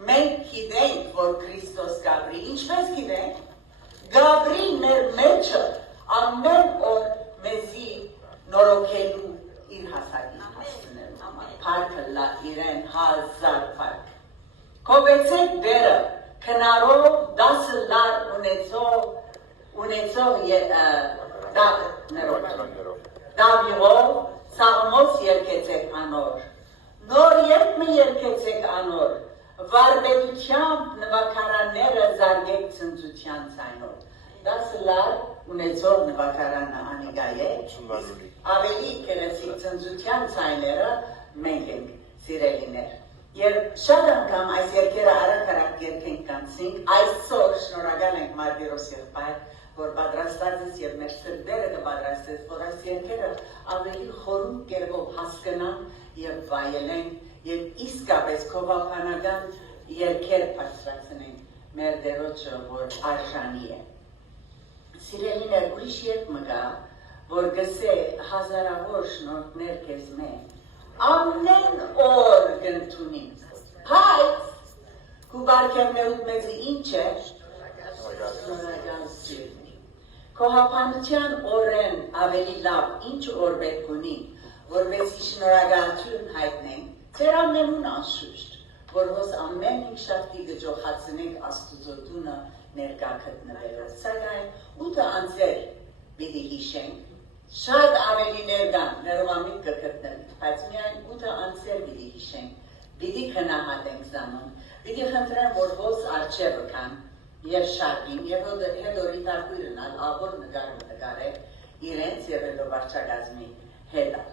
Մենք գիտենք, որ Քրիստոս գաբրի, ինչպես գիտենք, գաբրի մեր մեջը ամեն օր մեզի նորոգելու իր հասակին հասցնելու համար, փառքը լա իրեն 1000 փառք։ Կողեցեք դերը քնարով 10 լար ունեցող դավիրով սաղմոց երկեցեք անոր, նոր երբ մի երկեցեք անոր, վարբերությամբ նվակարանները զարգեք ծնծության ցայնով։ 10 լար ունեցող նվակարանը անիգայ է, ավելի կերեցիկ ծնծության ցայները մենք ենք սիրելիներ։ Եվ շատ անգամ այս երկերը արագ երկենք կանցինք, այսօր շնորհակալ ենք Մարգերոս եղբայր, որ պատրաստած ես եւ մեր սրտերը կպատրաստես, որ այս երկերը ավելի խորում կերպով հասկանան եւ վայելենք եւ իսկապես քովափանական երկեր բարձրացնենք մեր Տերոջը, որ արժանի է։ Սիրելիներ, ուրիշ երբ մգա, որ գսե հազարավոր շնորհներ քեզ մեզ, ամեն օր գնթունին, բայց քու բարգևնեուտ մեզի ինչ է, շնորհակալ սիրտ։ Քո հապանության օրեն ավելի լավ ինչ օր պետք ունի, որովհետեւ շնորհակալություն հայտնենք, ձեր ամենուն անշուշտ, որ հոս ամեն ինչ շատի գջոխացնենք Աստուծո տունը ներկա գտնվելով։ Սակայն 8 անձեր պիտի հիշենք, շատ ավելի ներկան ներողամիտ կգտնվի, բայց միայն 8 անձեր պիտի հիշենք, պիտի քնահատենք զամն, պիտի խնդրեմ, որ հոս արջևը կան, եւ շարքին, եւ հետո ռիտարկույրնալ, ավոր նկարեք, իրենց եւ հետո վարչագազմի հետը։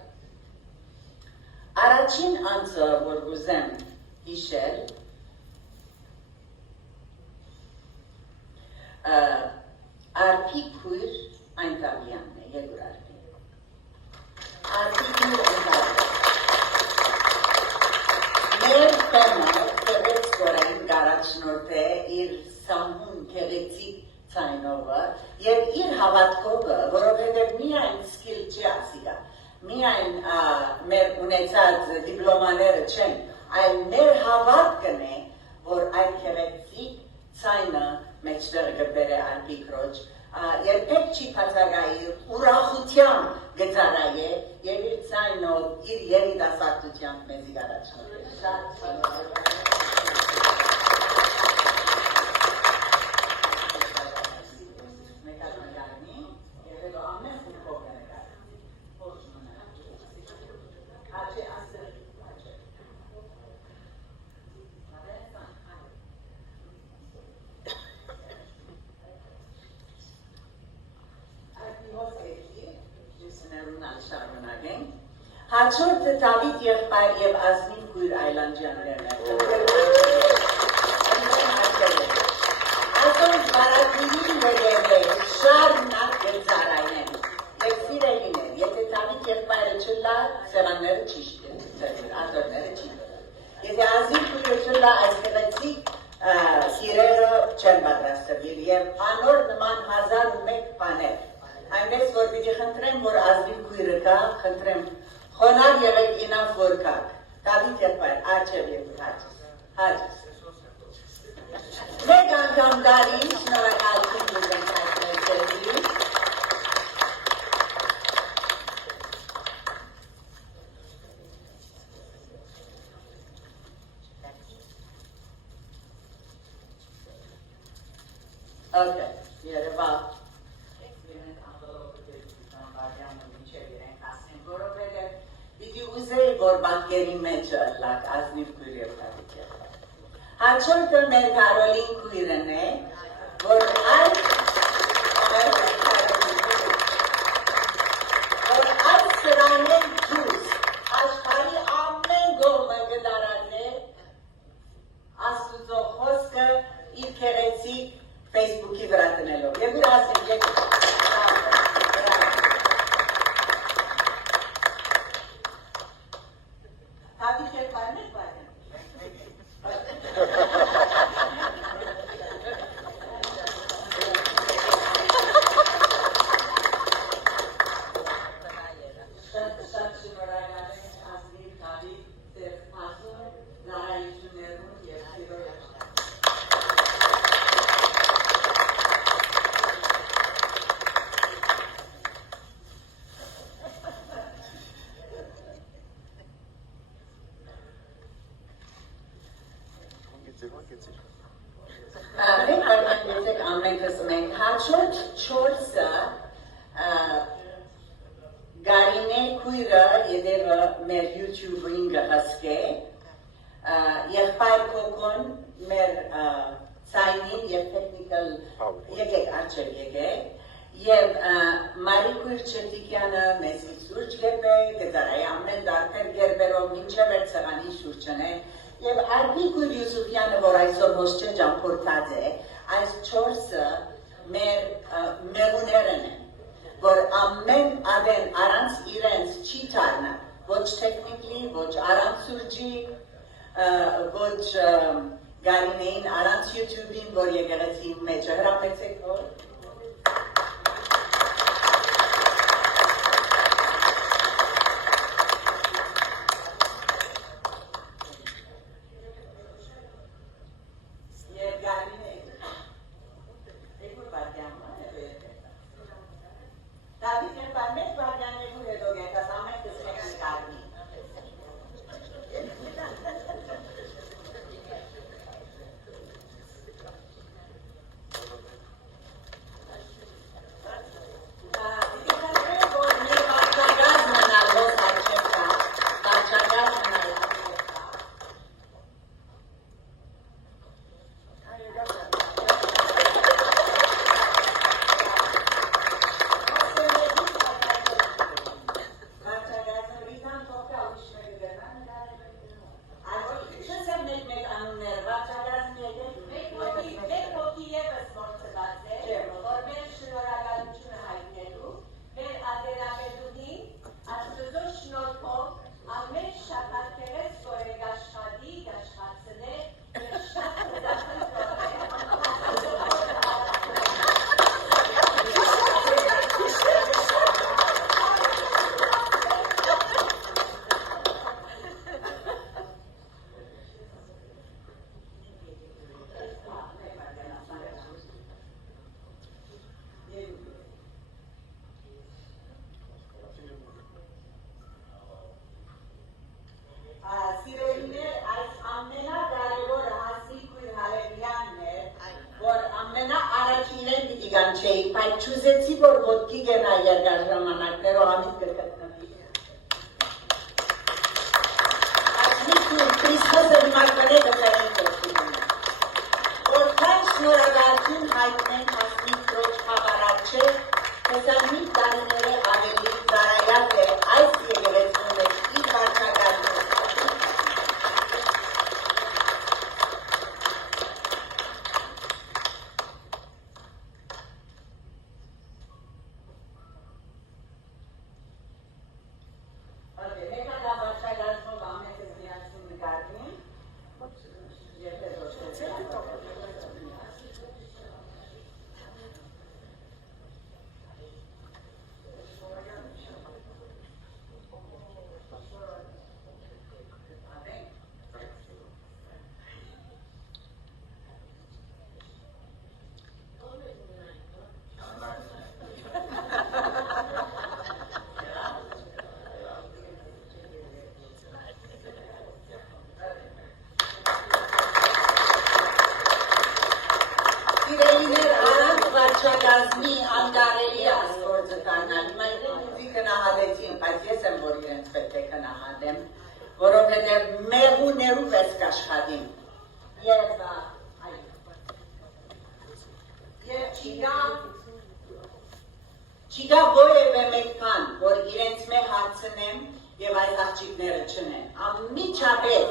Առաջին անձը, որ գուզեմ հիշել, Արփի քույր Այնտավյանն է, երկուր արփի։ Արփի քույր Այնտավյան։ Մեր տանը կեղեց կորեն գարաչնորդ է իր սամուն կեղեցիկ ցայնովը և իր հավատքովը, որովհետև միայն սկիլ չի ասիգա, միայն մեր ունեցած դիպլոմաները չեն, այլ մեր հավատքն է, որ այդ կեղեցիկ ցայնը մեջտեղ գբեր է Արփի քրոջ, երբեք չի բացակայի, ուրախությամբ գծարայ է և իր ցայնով, իր երիտասարդությամբ մեզի գարաչնորդ է։ Շատ Հաջորդը Դավիթ եղբայր և ազնիվ քույր Այլանդյաններն են։ Այսօր բարակույրին վերևել շարնակ գծարայեն և սիրելիներ, եթե Դավիթ եղբայրը չլա, սեղանները չի շտել, ատորները չի շտել։ Եթե ազնիվ քույրը չլա, այս կեղեցիկ սիրերը չեն պատրաստվիր և անոր նման 1001 բաներ։ Այնպես որ պիտի խնդրեմ, որ ազնիվ քույրը կա, խնդրեմ Խոնար եղեք ինավ որ կակ, Դավիթ եղբայր, արջև եղբայր, հաջս։ Մեկ անգամ դարին, շնորհակալություն գուզենք հայտնել ձեզի։ Okay, երևա։ Ուզեի, որ բատկերի մեջը լակ ազնիվ քույր և Դավիթ եղբայր։ Հաջորդը մեր Կարոլին քույրն է, որ այս սրանեն դուս, աշխարհի ամեն գողը գդարանել Աստուծո խոսքը իր քեղեցիկ Facebook-ի վրա տնելով։ Եվ ուր ասենք եկեք։ Մենք արմատեցեք ամենքս մենք հաչոտ չորսը գարինե կույրը եդևը մեր YouTube-ին գհասկե եղբայր կոկոն մեր ցայնին և տեխնիկալ եկեք արջև եկեք և Մարիկույր Չետիկյանը մեզի սուրճ գեպե գծարայի ամեն դարբեր գերբերով մինչև էր ծղանի սուրճն է և Արգիկույր Յուսուպյանը, որ այսօր հոսչը ճամփորդած է, այս չորսը մեր մեղուներն են, որ ամեն ադեն առանց իրենց չի թարնը, ոչ տեխնիկլի, ոչ առանց սուրճի, ոչ գարինեին առանց YouTube-ին, որ եկեղեցին մեջը հրապեցեք որ Չուզեցի, որ ոտքի գենա երկար ժամանակներով ամիտ կրկտնվի։ Այսմիքին Քրիստոսը հիմարկվանե կտարեն կրկնում։ Որքան շնորհակալություն հայտնենք հասմիկ կրոջ խաղարար չէ, հեսամիտ տարիները ավելի զարայած է այս եկեղեցու մեջ իր վարչակալում։ Գազմի անգարելի ասկորձը կանալ, մենք ուզի կնահատեցին, բայց ես եմ, որ իրենց պետք է կնահատեմ, որովհետև մեղուներու պես կաշխատին։ Եվ չիգա ոևէ մեկան, որ իրենց մե հարցնեմ և այս աղջիկները չնեն, ամիջապես,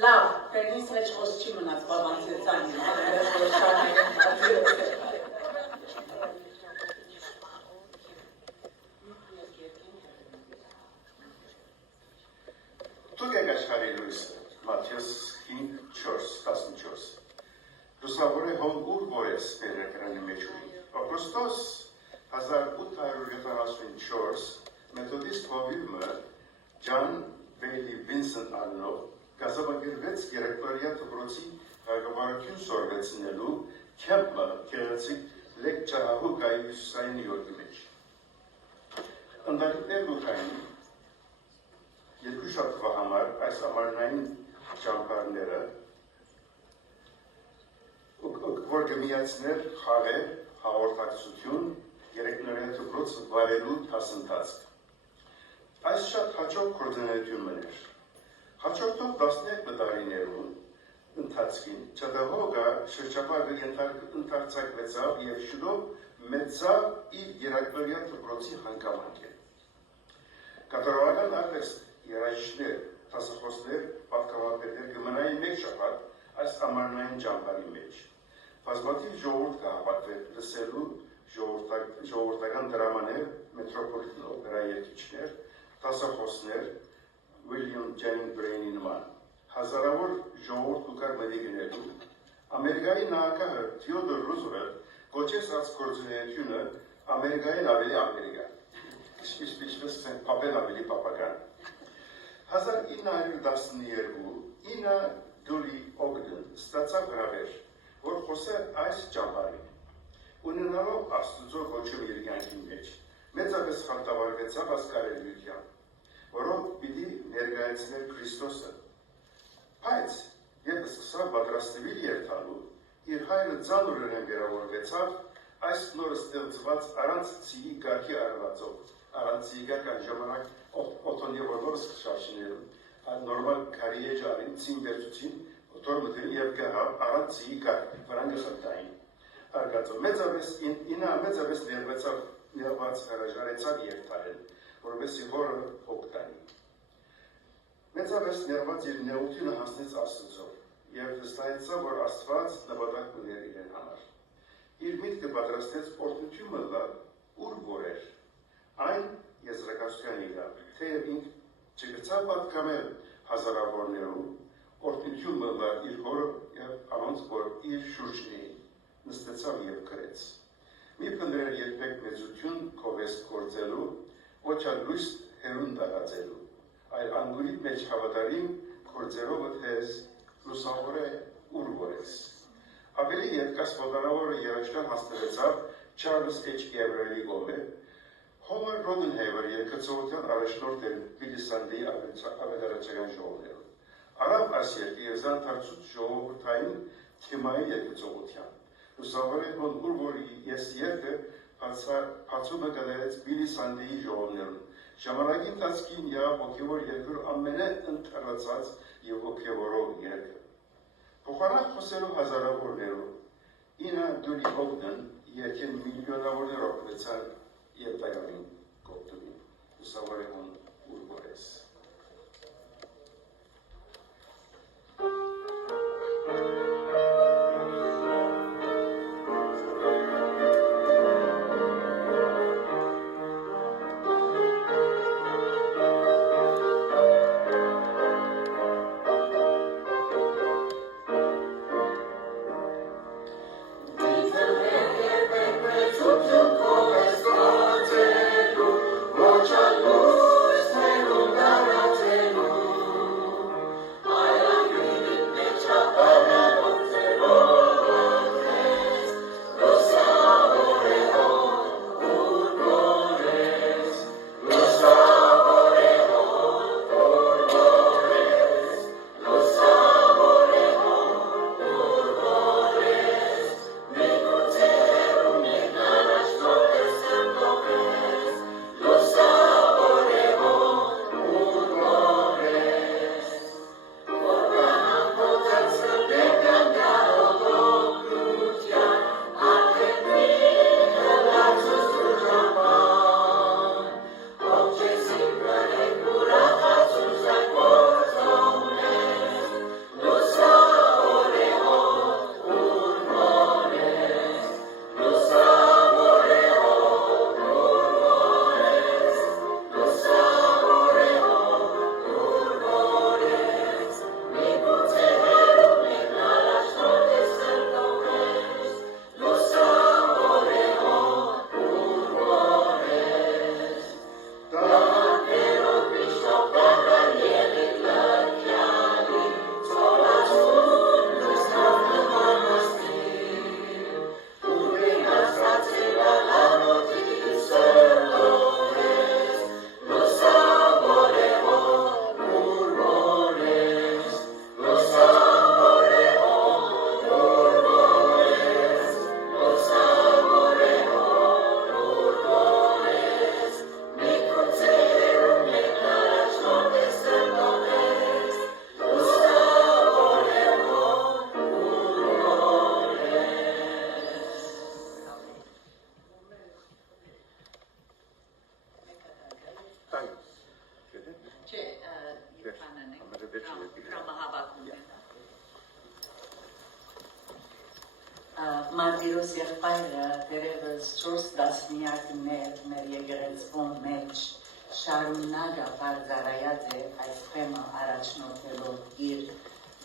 Լավ, պերնիս մեջ խոս չի մնաց բավանցեցանի, աշխարհի լույսը, Մատթեոս 5:4-14։ Լուսավորը հոն ուր որես մեր էկրանի մեջ ունի։ Օգոստոս 1874 մեթոդիստ հովիվը Ջան Բեյլի Վինսենտ անունով կազմակերպեց երեկվարյա դպրոցի ղեկավարություն սորվեցնելու քեմպը գեղեցիկ լեկչահահուկայի հյուսիսային Նյու Յորքի մեջ։ Ընտանիքներն ու քայլի երկու շաբթվա համար այս ամառնային ճամփարները որ կմիացներ խաղեր, հաղորդակցություն, երեկնորյա դպրոցը վարելու դասընթաց։ Այս շատ հաջող գործունեություն մներ։ Հաջորդող 12 տարիներում ընթացքին Չադահոգը շրջապատը ընդարձակվեցավ և շուտով մեծավ իր երեկնորյա դպրոցի հանգամանքին։ Կատարողական արվեստ, երաժիշտներ, դասախոսներ, պատգամավորներ կմնային մեկ շաբաթ այս ամառնային ճամփարի մեջ։ Բազմաթիվ ժողովուրդ կհավաքվեր լսելու ժողովրդական դրամաներ, մետրոպոլիտեն օպերա երգիչներ, դասախոսներ, Ուիլյամ Ջենինգ Բրեյնի նման։ Հազարավոր ժողովուրդ ու կար մտի գնելու Ամերիկայի նախագահ Թեոդոր Ռուզվելտ գոչեց այս գործունեությունը Ամերիկային ավելի ամերիկա։ Ինչպես պապեն ավելի պապական։ 1912 Ինա Դուլի Օգդեն ստացավ հրավեր, որ խոսե այս ճամփարին։ Ունենալով Աստծո գոչում իր կյանքի մեջ, մեծապես խանդավառվեցավ ասկարելիության, որով պիտի ներկայացներ Քրիստոսը։ Բայց երբ սկսավ պատրաստվել երթալու, իր հայրը ծանրորեն վերավորվեցավ այս նոր ստեղծված առանց ցիգի կարգի արվածով, առանց ցիգական ժամանակ օտոնևորով շարժներում, նորմալ կարիեջարին ցին վերցուցին, օտորմդին եւ գահ առանց ցիգի կարգ, վրանգը խնդային։ Արգածով մեծապես ներված հրաժարեցավ երթալեն, որովհետեւ հորը օգտանի։ Մեծապես ներված իր նեղությունը հասնեց Աստծո եւ վստահեցավ, որ Աստված նպատակ ուներ իրեն համար։ Իր միտքը պատրաստեց օրհնությունը լավ, ուր որ էր։ Այն եզրակացության եկավ, թեև ինք չգցավ պատկամել հազարավորներում, օրհնությունը լավ իր հորը եւ անոնց, որ իր շուրջն էին, նստեցավ եւ գրեց։ Մի փնտրել երբեք մեծություն կովես գործելու, ոչ այլ լույս հերուն դարձելու, այլ անգուրի մեջ հավատարիմ գործերով թեզ լուսավորե ուր որես։ Ավելի երկաս ոտանավորը երաշտան հասնվեցավ Չարլզ H. Գեբրելի գոմե, Հոմեր Ռոդենհեյվեր երկրծողության առաջնորդ էր Պիլիսանդեի ավետարաչական ժողովներում։ Արավ այս երկը և զանթարցուց ժողովրդային թեմայի երկրծողության։ Լուսավորե ուր որ ես երկը բացումը կդարեց Պիլիսանդեի ժողովներում։ Ժամանակի ընթացքին եղավ հոգևոր երկրու ամենաընթեռացած և հոգևորով երկը։ Փոխանակ խոսելու հազարավորներով, Ինա Դուլի Օգդեն երկեն միլիոնավորներ օգնեցան և տայավին կողտումին, լուսավորեղուն ուր որես։ Thank you. Մարտիրոս եղբայրը դերևս 4 տասնյակներ մեր եկեղեցվում մեջ շարունակա բարձրայած է այս թեմը առաջնորդելով իր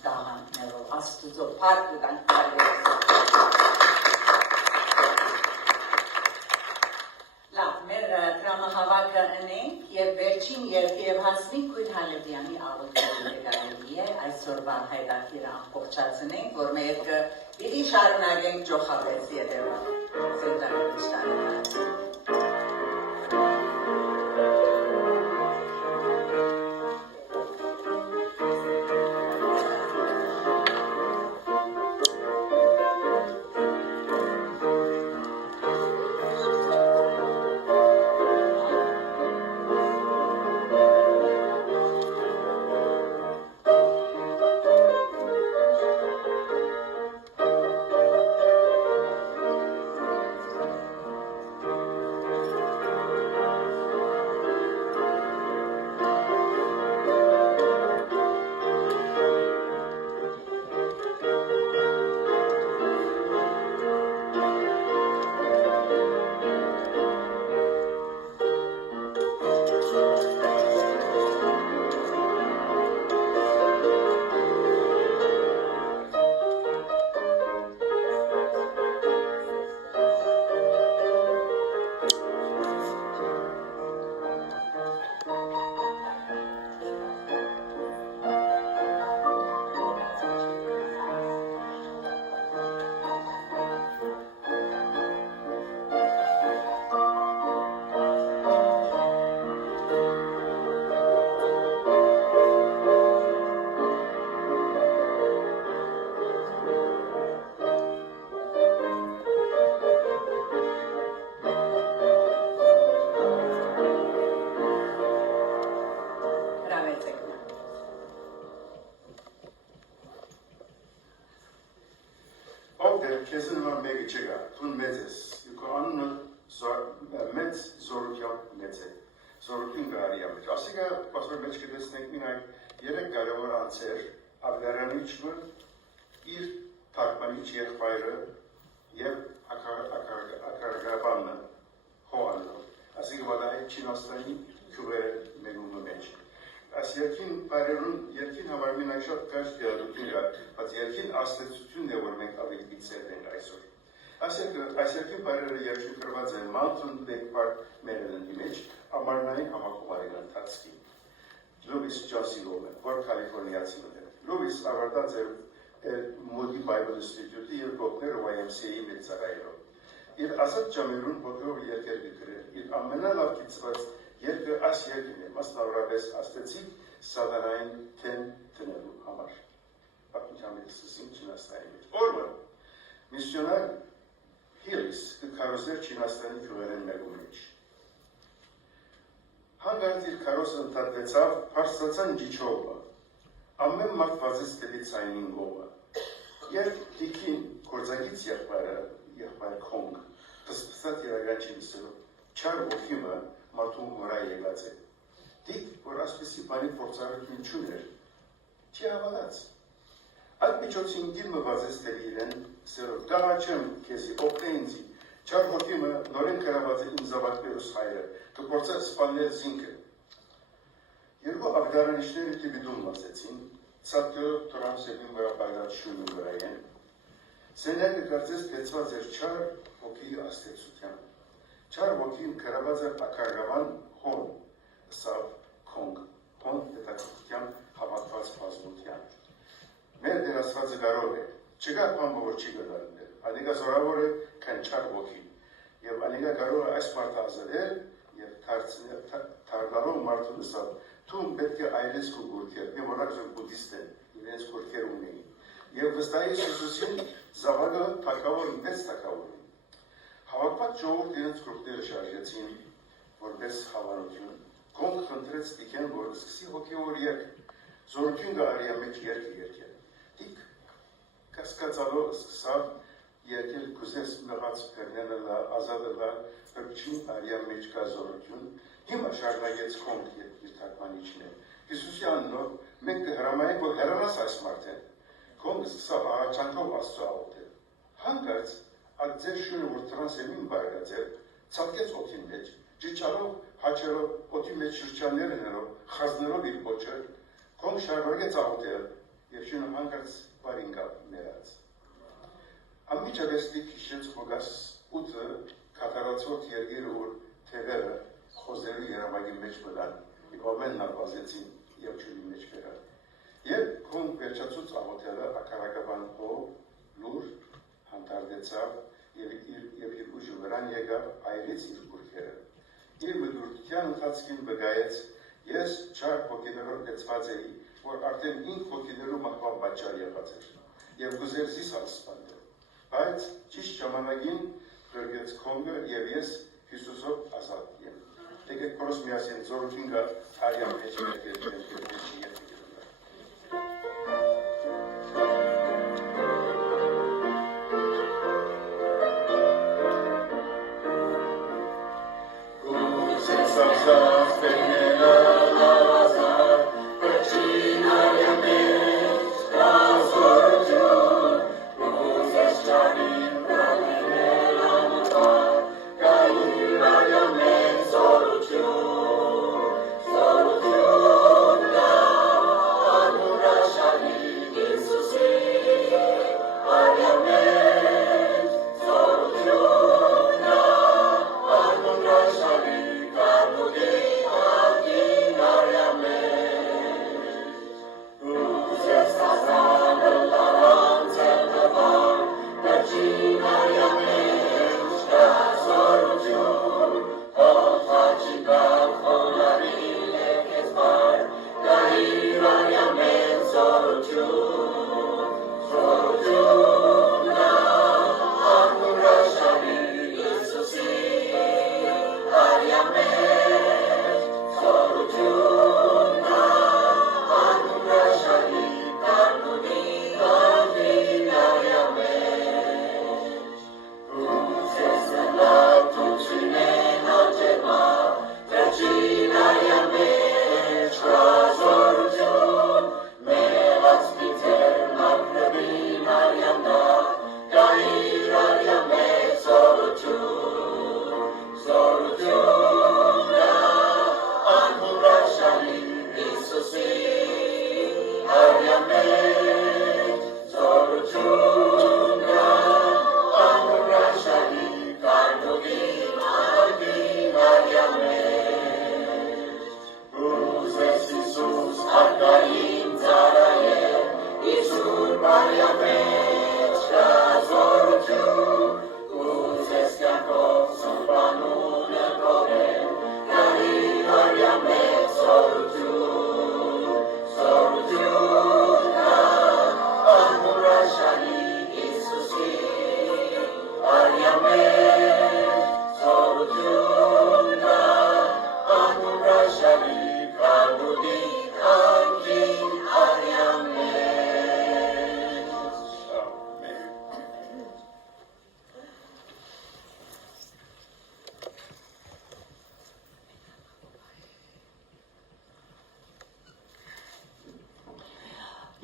դահաններով Աստուծո փառք տանք լավ մեր դրամահավաքը ընենք եւ վերջին երգը եւ հասնենք Քույր Հալեբյանի աղոթքների գարելի է այսօրվա հայտակիրը ամբողջացնենք որ մենք պիտի շարունակենք ճոխավեց երևա սենտարը Քեզ նման մեկը չկա, դու մեծ ես, քո անունը մեծ զորությամբ մեծ է, զորություն կարի ամեջ, ասիկա պասոր մեջ կտեսնենք մինակ 3 կարևոր անցեր, Աբդարանիչը, իր թարգմանիչ եղբայրը և ակարգաբանը հոաննով, ասիկա վադահի Չինաստանի քյուղերը մենումը մեջ։ Այս երկին պարերուն, երկին համար մինակ շատ կաշ գյադություն կա, բայց երկին աստեցությունն է, որ մենք ավելի պիցել ենք այսօր։ Այս երկին պարերը երկին կրված են Mountain Lake Park Maryland-ի մեջ, ամարնային համակումարին ընթացքի։ Լուիս Ջասիլովը, որ կալիֆորնիացին է։ Լուիս ավարտած է Moody Bible Institute-ի և գոքները YMCA-ի մեծարայելով։ Իր ասած ճամերուն հոգով երկեր գրել, իր ամենալավ կիցված երկը այս երկին է, մասնավորապես աստեցիկ սատանային թեն տնելու համար։ Պատմության մեջ սկսին Չինաստանի մեջ։ Օրը միսիոնար Հիլս կքարոզեր Չինաստանի քյուղերեն մեկու մեջ։ Հանգարտ իր քարոզը ընդհատվեցավ պարսացան ջիչովը, ամեն մարդ վազեց դեպի ցայնին գողը։ Երբ տիկին գործագից եղբայր Քոնգ, պստպստատ իրագանչի լսելով, չար ոգիմը մարդու վրա եկած է։ Դիք, որ ասպիսի բանի փորձառություն չուներ, չի հավատաց։ Այդ միջոցին գիրմը վազեց դեպի իրեն, սերով դահաչեմ քեզի օգնեինցի, չար ոգիմը նորեն կրաված է իմ զավակներուս հայրը, կփորձեր սպանել զինքը։ Երկու աբդարանիչները տիպիդում վազեցին, ցածկերով տրանսեբին վրա բայրած շունի վրա են։ Սենակը կարծես փեցված էր չար ոգիի աստեցությամբ։ Չար ոգին կրաված էր ակարգավան հոն, սավ Քոնգ, հոն հետաքրքրությամբ հավաքված բազմության։ Մեր դերասվածը գարով է, չկա բան, որ չի գտարնել, անիկա զորավոր է, քան չար ոգին, և անիկա կարող է այս մարդը ազատել և թարդալով մարդու նսավ, թում պետք է այրես քո գորքեր, մի որակ զոր բուդիստ են, իրենց գորքեր ունեին, և վստահի Սուսուսին զավագը թակավոր մեծ թակավոր են։ Հավաքված ժողովուրդ իրենց գլուխները շարժեցին, որպես հավանություն, Քոնգ խնդրեց տիկեն, որ սկսի հոգևոր երգ, զորություն գա արիա մեջ երգը երկել։ Տիկ կասկածալով սկսավ երկել կուզես մղած պերնելը լա, ազատը լա, պրկչին արիա մեջ կա զորություն, հիմա շարնագեց Քոնգ իր թարգմանիչն է։ Հիսուսի անունով մենք կհրամայենք, որ հեռանաս այս մարդեն։ Քոնգը սկսավ աղաչանքով Աստծո աղոթել։ Հանկարծ այդ ձեր շունը, որ տրանսեմին բարգացել, ծատկեց օդի մեջ, ջիջարով, հաչերով, օդի մեջ շրջանները ներով, խազներով իր ոչը, կոնք շարվագեց աղոտել, և շունը հանկարծ բարինգավ ներած։ Անմիջավեստի քիշեց խոգաս ուտը, կատարացվոտ երգերը որ թևերը խոզերի երավագի մեջ մդան, և ամեն նարվազեցին և չունի մեջ վերան։ Եվ կոնք վերջացուց աղոտելը ակարակաբան հով, լուր, հանդարդեցավ և իր ուժը վրան եկավ այրից իր ուրքերը։ Իր մդուրդության ընթացքին բգայեց, ես չար հոգիներով լեցված էի, որ արդեն 5 հոգիներու մահվան պատճառ եղած էր, և գուզեր զիս հասպանդել։ Բայց ճիշտ ժամանակին գրգեց կոնգը և ես Հիսուսով ազատ եմ։ Եկեք կորոս միասին զորություն գա արյան մեջ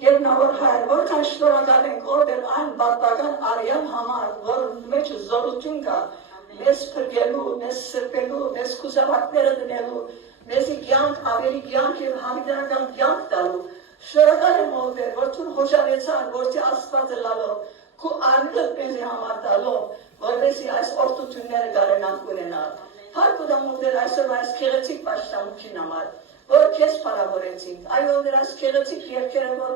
Եվ նա որ հայր, որքան շնորհակալ ենք ով էր այն բարտական արյան համար, որ մեջ զորություն կա, մեզ փրկելու, մեզ սրբելու, մեզ կուսավակները դնելու, մեզի կյանք, ավելի կյանք և հավիտենական կյանք տալու։ Շնորհակալ եմ ով էր, որ դու հոժարեցար, որտի Աստվածը լալով, քու անունը մեզի համար տալով, որպեսզի այս օրդությունները կարենանք ունենալ։ Փառք ու դամուկներ այսօր այս գեղեցիկ պաշտամունքին համար, որ քեզ փառավորեցինք, այո դրանց գեղեցիկ երկերը, որ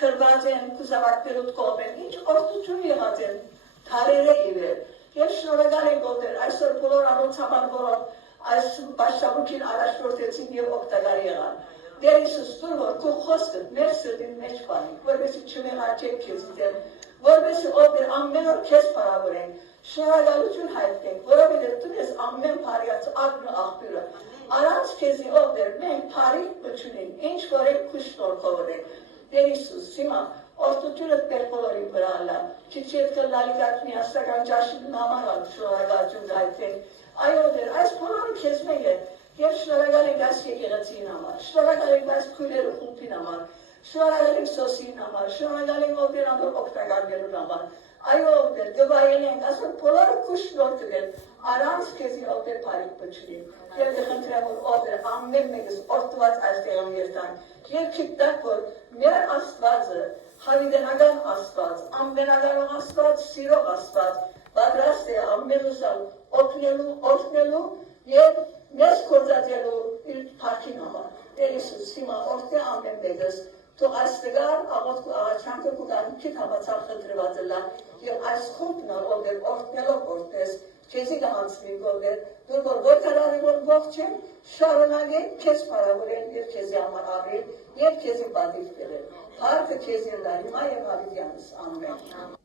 քրված են կուսավակներուդ կողմեն, ինչ օրդություն եղած են, թարերը իվեր, և շնորհակալ ենք ով էր, այսօր բոլոր անոնց համար, որով այս պաշտամունքին առաջնորդեցին և օգտակար եղան։ Տեր Հիսուս, դուր որ քո խոսքը մեր սրտին մեջ բանենք, որպեսզի չմեղաչենք քեզի դեմ, որպեսզի ով էր ամեն օր քեզ փառավորենք, շնորհակալություն հայտնենք, որովհետև դու ես ամեն փառյաց աղբն ու աղբյուրը, առանց քեզի ով էր մենք փառի չունենք, ինչ որ ենք քո շնորհքով ենք։ Տեր Հիսուս, հիմա օրդությունը մեր բոլորի վրա ալա, քիչ հետո լալիկակ միասնական ճաշին համար շնորհակալություն հայտնենք, այո դեր, այս բոլորը քեզ մեկ է, և շնորհակալ ենք այս եկեղեցին համար, շնորհակալ ենք այս քույրերը խումբին համար, շնորհակալ ենք Սոսին համար, շնորհակալ ենք ով էր անոր օգտակարներուն համար, այո դեր գվայել ենք ասել բոլորը քուշնոտ դեր առանց քեզի օդեր բարիկ բջրի եւ դխնդրեմ որ օդեր ամեն մեկս օրտված այստեղ երթան եւ քիպտակ որ մեր աստվածը հավիտենական աստված ամենագարող աստված սիրող աստված պատրաստ է ամենուսալ օգնելու եւ մեզ կործածելու իր փառքին համար Տեր Հիսուս հիմա օրտե ամեն մեկս թող աստգար աղոտ աղաչանքը կուտանքիդ համացավ խնդրված լա եւ այս խումբն որդեր օրտնելով որտես քեզի գանցնի գոդեր դու որ կարարի որ ողջ են շարունակեն քեզ բարավորեն եւ քեզի համար առել եւ քեզի բադիվ բերել Փառքը քեզի լա հիմա եւ հավիտյանս ամեն